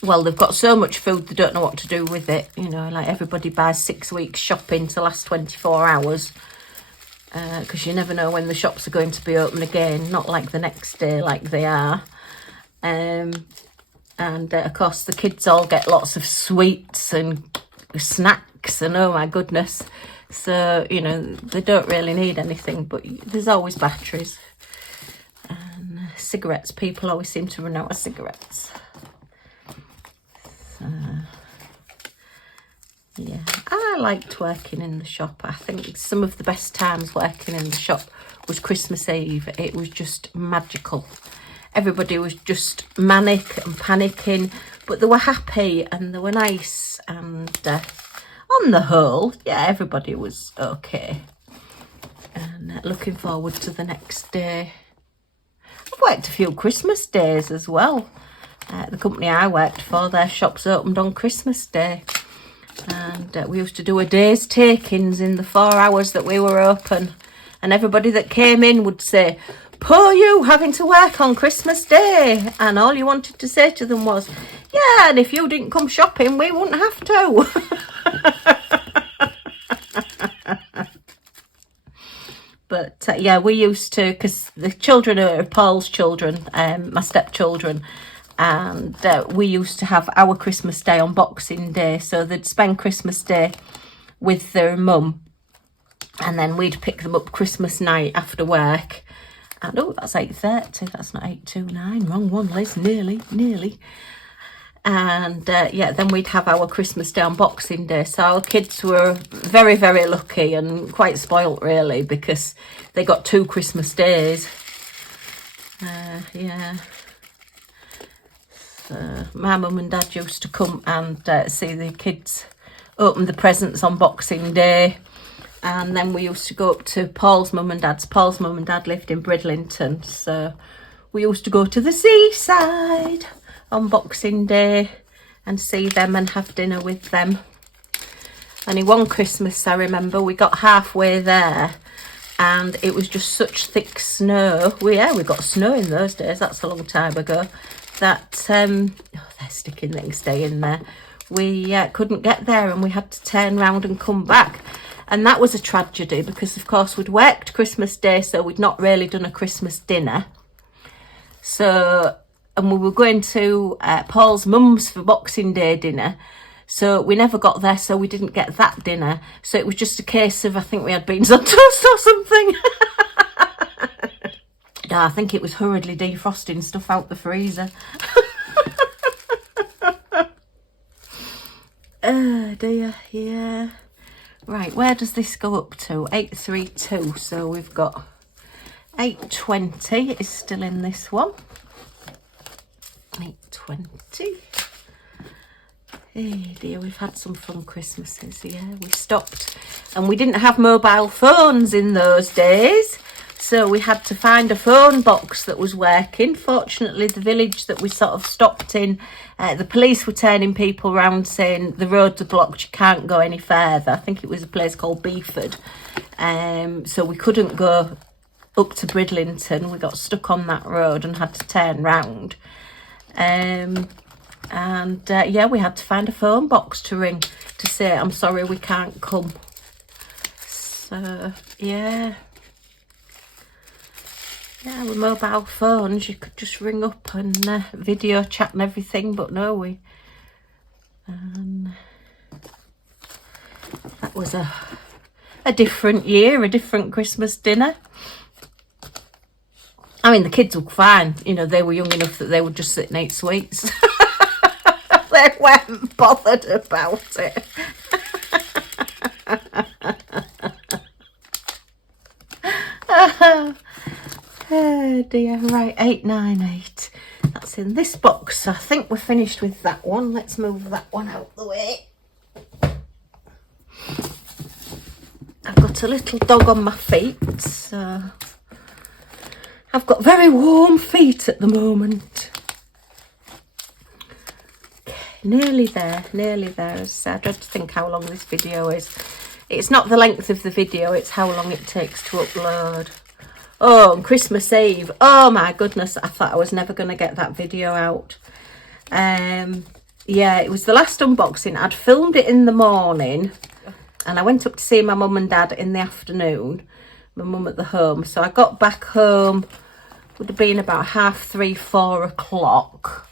well, they've got so much food they don't know what to do with it, you know, like everybody buys 6 weeks shopping to last 24 hours, because you never know when the shops are going to be open again, not like the next day like they are. And of course the kids all get lots of sweets and snacks and oh my goodness, so you know they don't really need anything, but there's always batteries and cigarettes. People always seem to run out of cigarettes. So yeah, I liked working in the shop. I think some of the best times working in the shop was Christmas Eve. It was just magical. Everybody was just manic and panicking, but they were happy and they were nice, and on the whole, yeah, everybody was okay. And looking forward to the next day. I've worked a few Christmas days as well. The company I worked for, their shops opened on Christmas Day. And we used to do a day's takings in the 4 hours that we were open. And everybody that came in would say, "Poor you having to work on Christmas Day." And all you wanted to say to them was, "Yeah, and if you didn't come shopping, we wouldn't have to." But yeah, we used to, because the children are Paul's children, my stepchildren, and we used to have our Christmas Day on Boxing Day. So they'd spend Christmas Day with their mum, and then we'd pick them up Christmas night after work. And oh, that's 8:30. That's not 8:29. Wrong one, Liz. Nearly. And yeah, then we'd have our Christmas Day on Boxing Day. So our kids were very, very lucky and quite spoilt, really, because they got 2 Christmas days. Yeah. So my mum and dad used to come and see the kids open the presents on Boxing Day. And then we used to go up to Paul's mum and dad's. Paul's mum and dad lived in Bridlington. So we used to go to the seaside on Boxing Day and see them and have dinner with them. Only one Christmas, I remember, we got halfway there and it was just such thick snow. We got snow in those days. That's a long time ago. That they're sticking things, stay in there. We couldn't get there and we had to turn round and come back. And that was a tragedy because, of course, we'd worked Christmas Day, so we'd not really done a Christmas dinner. So, and we were going to Paul's mum's for Boxing Day dinner. So we never got there, so we didn't get that dinner. So it was just a case of, I think we had beans on toast or something. No, I think it was hurriedly defrosting stuff out the freezer. Oh dear, yeah. Right, where does this go up to? 832. So we've got 820 is still in this one. 820. Hey dear, we've had some fun Christmases. Yeah, we stopped and we didn't have mobile phones in those days. So we had to find a phone box that was working. Fortunately, the village that we sort of stopped in, the police were turning people around saying the roads are blocked, you can't go any further. I think it was a place called Beeford. So we couldn't go up to Bridlington. We got stuck on that road and had to turn round. Yeah, we had to find a phone box to ring to say, "I'm sorry, we can't come." So, yeah. Yeah, with mobile phones, you could just ring up and video chat and everything, but no, that was a different year, a different Christmas dinner. I mean, the kids were fine. You know, they were young enough that they would just sit and eat sweets. They weren't bothered about it. Oh dear, right, 898. That's in this box. I think we're finished with that one. Let's move that one out the way. I've got a little dog on my feet, so I've got very warm feet at the moment. Okay, nearly there. As I dread to think how long this video is. It's not the length of the video, it's how long it takes to upload. Oh, on Christmas Eve. Oh my goodness, I thought I was never going to get that video out. Yeah, it was the last unboxing. I'd filmed it in the morning and I went up to see my mum and dad in the afternoon. My mum at the home. So I got back home, would have been about 3:30, 4 o'clock.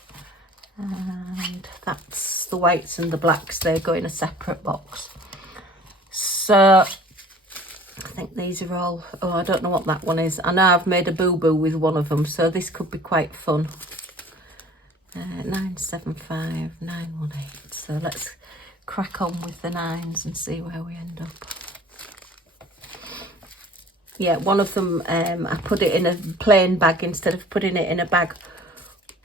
And that's the whites and the blacks. They go in a separate box. So I think these are all, oh, I don't know what that one is. I know I've made a boo-boo with one of them, so this could be quite fun. 975, 918. So let's crack on with the 9s and see where we end up. Yeah, one of them, I put it in a plain bag instead of putting it in a bag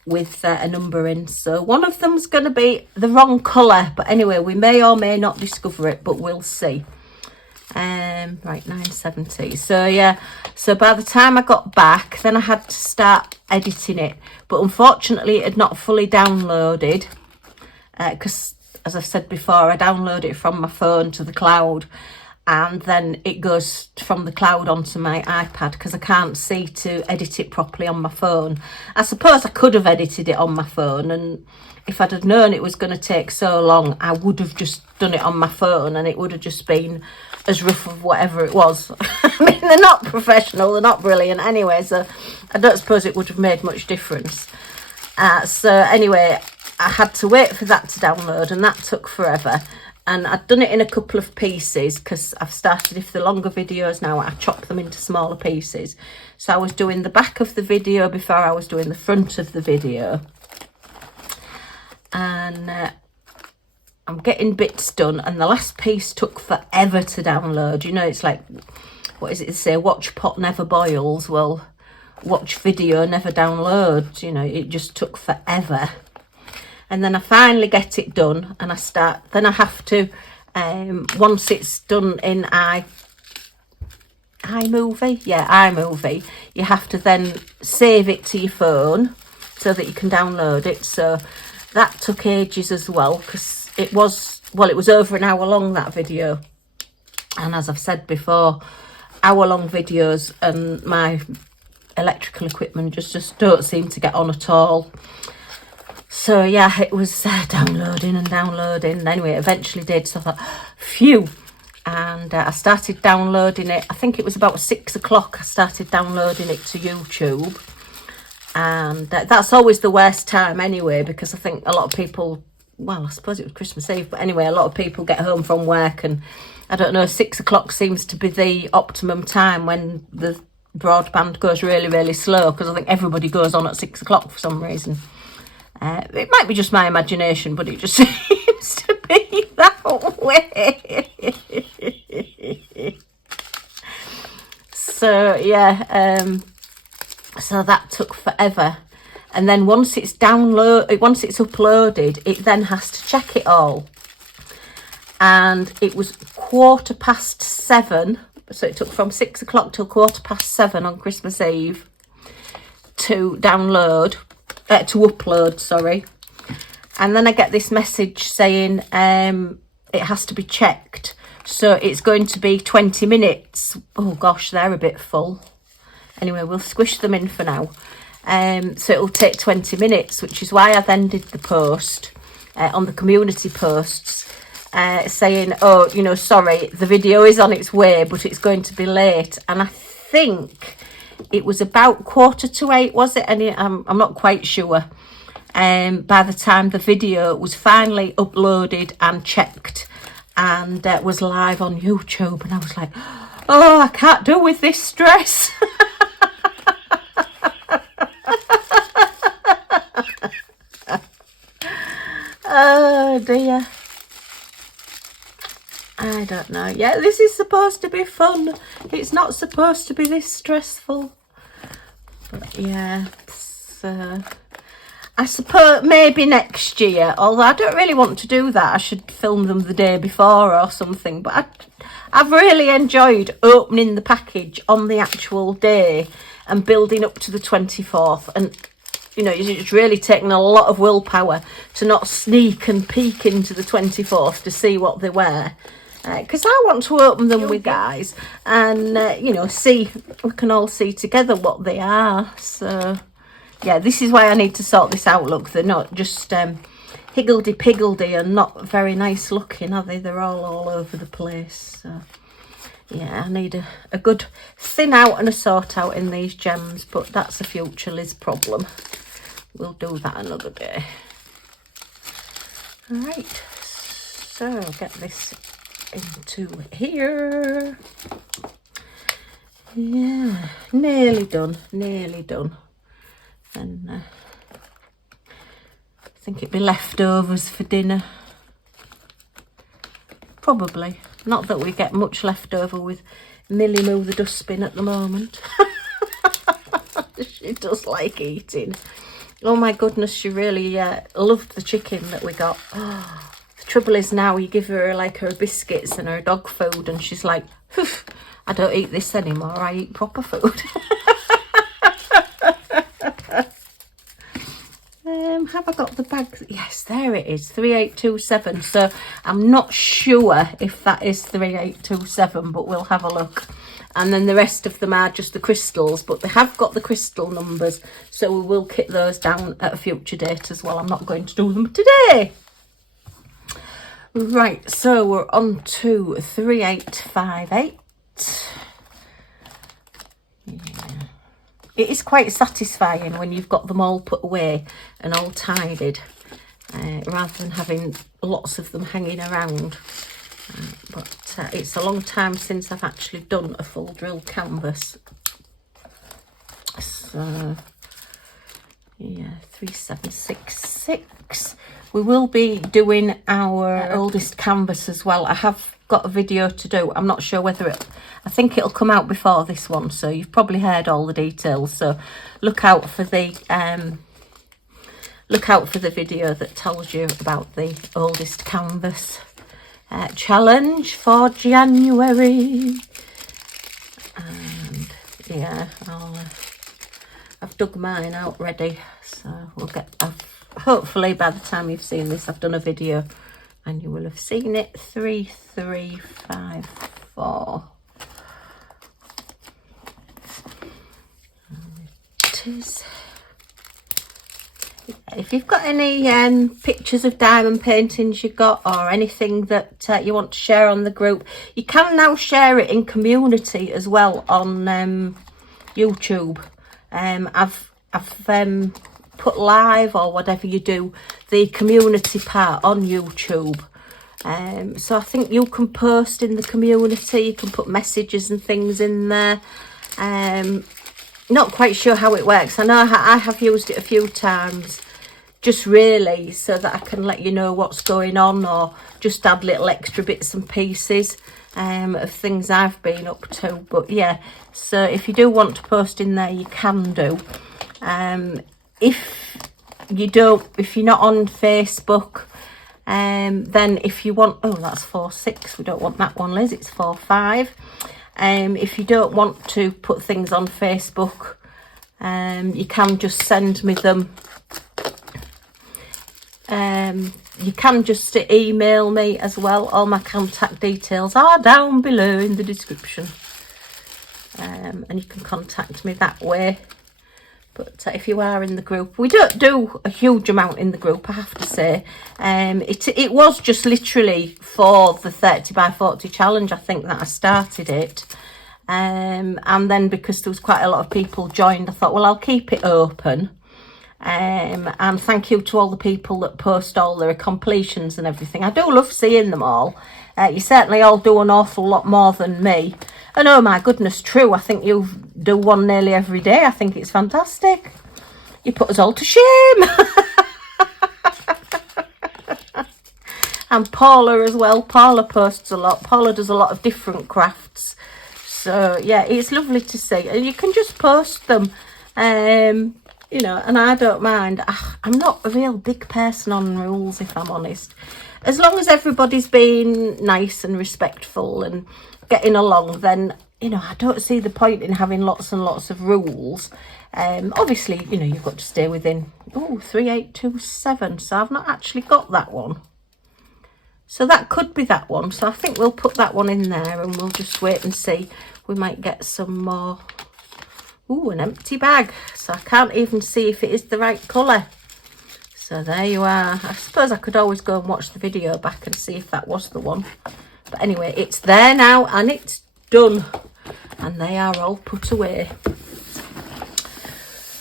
with a number in. So one of them's going to be the wrong colour. But anyway, we may or may not discover it, but we'll see. Right, 970. So yeah, so by the time I got back, then I had to start editing it. But unfortunately, it had not fully downloaded because as I've said before, I download it from my phone to the cloud, and then it goes from the cloud onto my iPad because I can't see to edit it properly on my phone. I suppose I could have edited it on my phone, and if I'd have known it was going to take so long, I would have just done it on my phone, and it would have just been as rough of whatever it was. I mean, they're not professional, they're not brilliant anyway, so I don't suppose it would have made much difference. So anyway, I had to wait for that to download, and that took forever. And I'd done it in a couple of pieces because I've started, if they're longer videos now, I chop them into smaller pieces. So I was doing the back of the video before I was doing the front of the video. And I'm getting bits done, and the last piece took forever to download. You know, it's like, what is it to say? Watch pot never boils. Well, watch video never downloads. You know, it just took forever. And then I finally get it done, and then I have to, once it's done in iMovie, you have to then save it to your phone so that you can download it. So that took ages as well, because it was over an hour long, that video. And as I've said before, hour-long videos and my electrical equipment just don't seem to get on at all. So yeah, it was downloading and downloading. Anyway, it eventually did, so I thought, phew. And I started downloading it. I think it was about 6 o'clock I started downloading it to YouTube. And that's always the worst time anyway, because I think a lot of people, well, I suppose it was Christmas Eve, but anyway, a lot of people get home from work, and I don't know, 6 o'clock seems to be the optimum time when the broadband goes really, really slow, because I think everybody goes on at 6 o'clock for some reason. It might be just my imagination, but it just seems to be that way. So yeah, so that took forever. And then once it's uploaded, it then has to check it all. And it was 7:15, so it took from 6 o'clock till 7:15 on Christmas Eve to upload, sorry. And then I get this message saying it has to be checked, so it's going to be 20 minutes. Oh gosh, they're a bit full. Anyway, we'll squish them in for now. So it'll take 20 minutes, which is why I then did the post on the community posts saying, oh, you know, sorry, the video is on its way, but it's going to be late. And I think it was about 7:45, was it? And I'm not quite sure. By the time the video was finally uploaded and checked and was live on YouTube, and I was like, oh, I can't deal with this stress. Oh dear. I don't know. Yeah, this is supposed to be fun. It's not supposed to be this stressful. But yeah, I suppose maybe next year, although I don't really want to do that. I should film them the day before or something. But I've really enjoyed opening the package on the actual day and building up to the 24th. And, you know, it's really taken a lot of willpower to not sneak and peek into the 24th to see what they were. Because I want to open them with guys and, you know, we can all see together what they are. So, yeah, this is why I need to sort this out. Look, they're not just higgledy-piggledy and not very nice looking, are they? They're all over the place. So, yeah, I need a good thin out and a sort out in these gems, but that's a future Liz problem. We'll do that another day. All right, so get this into here. Yeah, nearly done. And I think it'd be leftovers for dinner. Probably. Not that we get much left over with Millie Moo the dustbin at the moment. She does like eating. Oh my goodness, she really loved the chicken that we got. Oh, the trouble is now you give her like her biscuits and her dog food and she's like, I don't eat this anymore, I eat proper food. Have I got the bag? Yes, there it is, 3827. So I'm not sure if that is 3827, but we'll have a look. And then the rest of them are just the crystals, but they have got the crystal numbers, so we will kit those down at a future date as well. I'm not going to do them today. Right, so we're on to 3858. Yeah. It is quite satisfying when you've got them all put away and all tidied, rather than having lots of them hanging around. But it's a long time since I've actually done a full drill canvas. So, yeah, 3766. We will be doing our oldest canvas as well. I have got a video to do. I'm not sure whether I think it'll come out before this one, so you've probably heard all the details. So look out for the video that tells you about the oldest canvas challenge for January. And yeah, I've dug mine out ready, so we'll get. Hopefully by the time you've seen this, I've done a video and you will have seen it. 3354. It is. If you've got any pictures of diamond paintings you got, or anything that you want to share on the group, you can now share it in community as well on YouTube. I've put live, or whatever you do, the community part on YouTube. So I think you can post in the community, you can put messages and things in there. Not quite sure how it works. I know I have used it a few times, just really so that I can let you know what's going on, or just add little extra bits and pieces of things I've been up to. But yeah, so if you do want to post in there, you can do. If you're not on Facebook, then if you want, oh, that's 46, we don't want that one, Liz, it's 45. If you don't want to put things on Facebook, you can just send me them. You can just email me as well. All my contact details are down below in the description, and you can contact me that way. But if you are in the group, we don't do a huge amount in the group, I have to say. It was just literally for the 30 by 40 challenge, I think, that I started it. And then because there was quite a lot of people joined, I thought, well, I'll keep it open. And thank you to all the people that post all their completions and everything. I do love seeing them all. You certainly all do an awful lot more than me. And oh my goodness, true, I think you do one nearly every day. I think it's fantastic. You put us all to shame. And Paula as well. Paula posts a lot. Paula does a lot of different crafts. So yeah, it's lovely to see. And you can just post them, you know, and I don't mind. I'm not a real big person on rules, if I'm honest. As long as everybody's being nice and respectful and getting along, then, you know, I don't see the point in having lots and lots of rules. Obviously, you know, you've got to stay within 3827, so I've not actually got that one, so that could be that one. So I think we'll put that one in there, and we'll just wait and see. We might get some more. Ooh, an empty bag, so I can't even see if it is the right colour. So there you are. I suppose I could always go and watch the video back and see if that was the one. But anyway, it's there now and it's done. And they are all put away.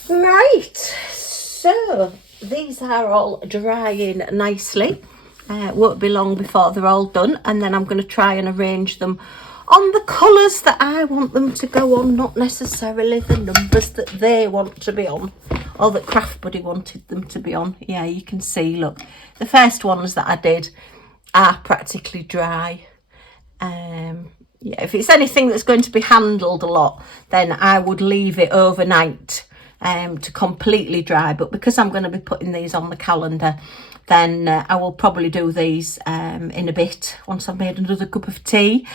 Right, so these are all drying nicely. Won't be long before they're all done. And then I'm going to try and arrange them on the colours that I want them to go on, not necessarily the numbers that they want to be on, or that craftbuddy wanted them to be on. Yeah, you can see, look, the first ones that I did are practically dry. Yeah, if it's anything that's going to be handled a lot, then I would leave it overnight to completely dry. But because I'm going to be putting these on the calendar, then I will probably do these in a bit once I've made another cup of tea.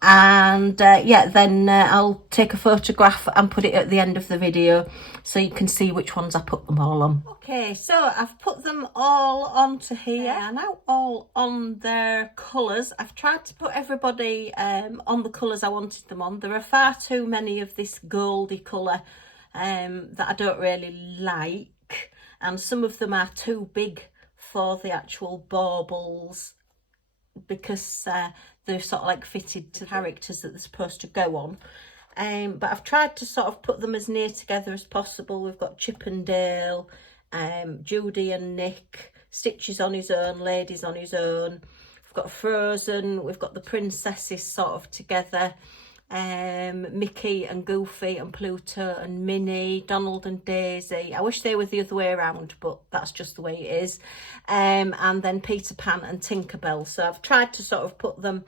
and yeah, then I'll take a photograph and put it at the end of the video so you can see which ones I put them all on. Okay, so I've put them all onto here. They are now all on their colours. I've tried to put everybody on the colours I wanted them on. There are far too many of this goldy colour that I don't really like, and some of them are too big for the actual baubles because they're sort of like fitted to the characters that they're supposed to go on. But I've tried to sort of put them as near together as possible. We've got Chip and Dale, Judy and Nick, Stitches on his own, Ladies on his own. We've got Frozen, we've got the princesses sort of together. Mickey and Goofy and Pluto and Minnie, Donald and Daisy. I wish they were the other way around, but that's just the way it is. And then Peter Pan and Tinkerbell. So I've tried to sort of put them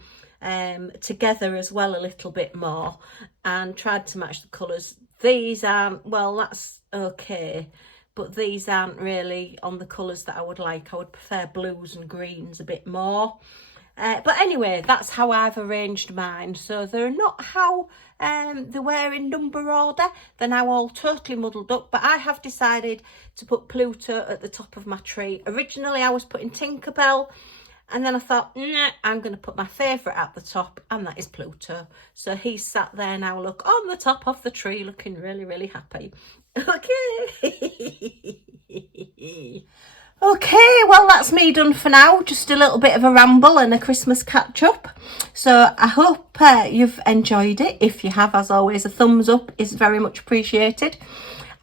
together as well a little bit more and tried to match the colours. These aren't, well, that's okay, but these aren't really on the colours that I would like. I would prefer blues and greens a bit more. But anyway, that's how I've arranged mine. So they're not how they were in number order. They're now all totally muddled up. But I have decided to put Pluto at the top of my tree. Originally, I was putting Tinkerbell. And then I thought, nah, I'm going to put my favourite at the top. And that is Pluto. So he's sat there now, look, on the top of the tree, looking really, really happy. Okay. Okay, well, that's me done for now. Just a little bit of a ramble and a Christmas catch-up. So I hope you've enjoyed it. If you have, as always, a thumbs up is very much appreciated.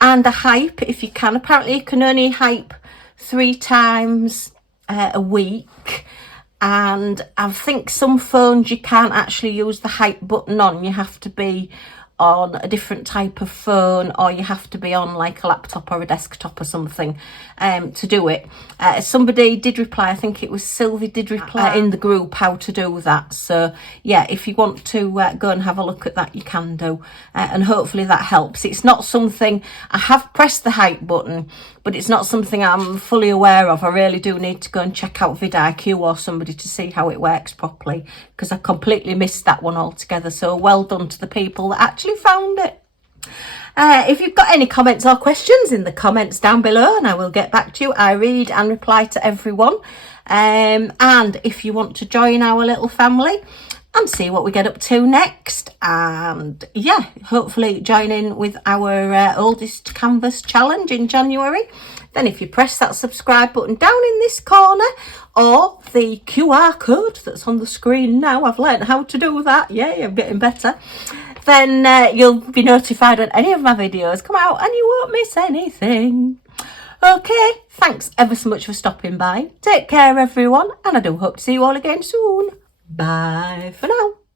And a hype, if you can. Apparently, you can only hype 3 times a week. And I think some phones you can't actually use the hype button on. You have to be on a different type of phone, or you have to be on like a laptop or a desktop or something to do it. Somebody did reply, I think it was Sylvie did reply in the group how to do that. So yeah, if you want to go and have a look at that, you can do, and hopefully that helps. It's not something, I have pressed the hype button, but it's not something I'm fully aware of. I really do need to go and check out vidIQ or somebody to see how it works properly, because I completely missed that one altogether. So well done to the people that actually found it. If you've got any comments or questions, in the comments down below, and I will get back to you. I read and reply to everyone. And if you want to join our little family and see what we get up to next, and yeah, hopefully join in with our oldest canvas challenge in January, then if you press that subscribe button down in this corner, or the QR code that's on the screen now, I've learned how to do that, yay, I'm getting better, then you'll be notified when any of my videos come out and you won't miss anything. Okay, thanks ever so much for stopping by. Take care, everyone, and I do hope to see you all again soon. Bye for now.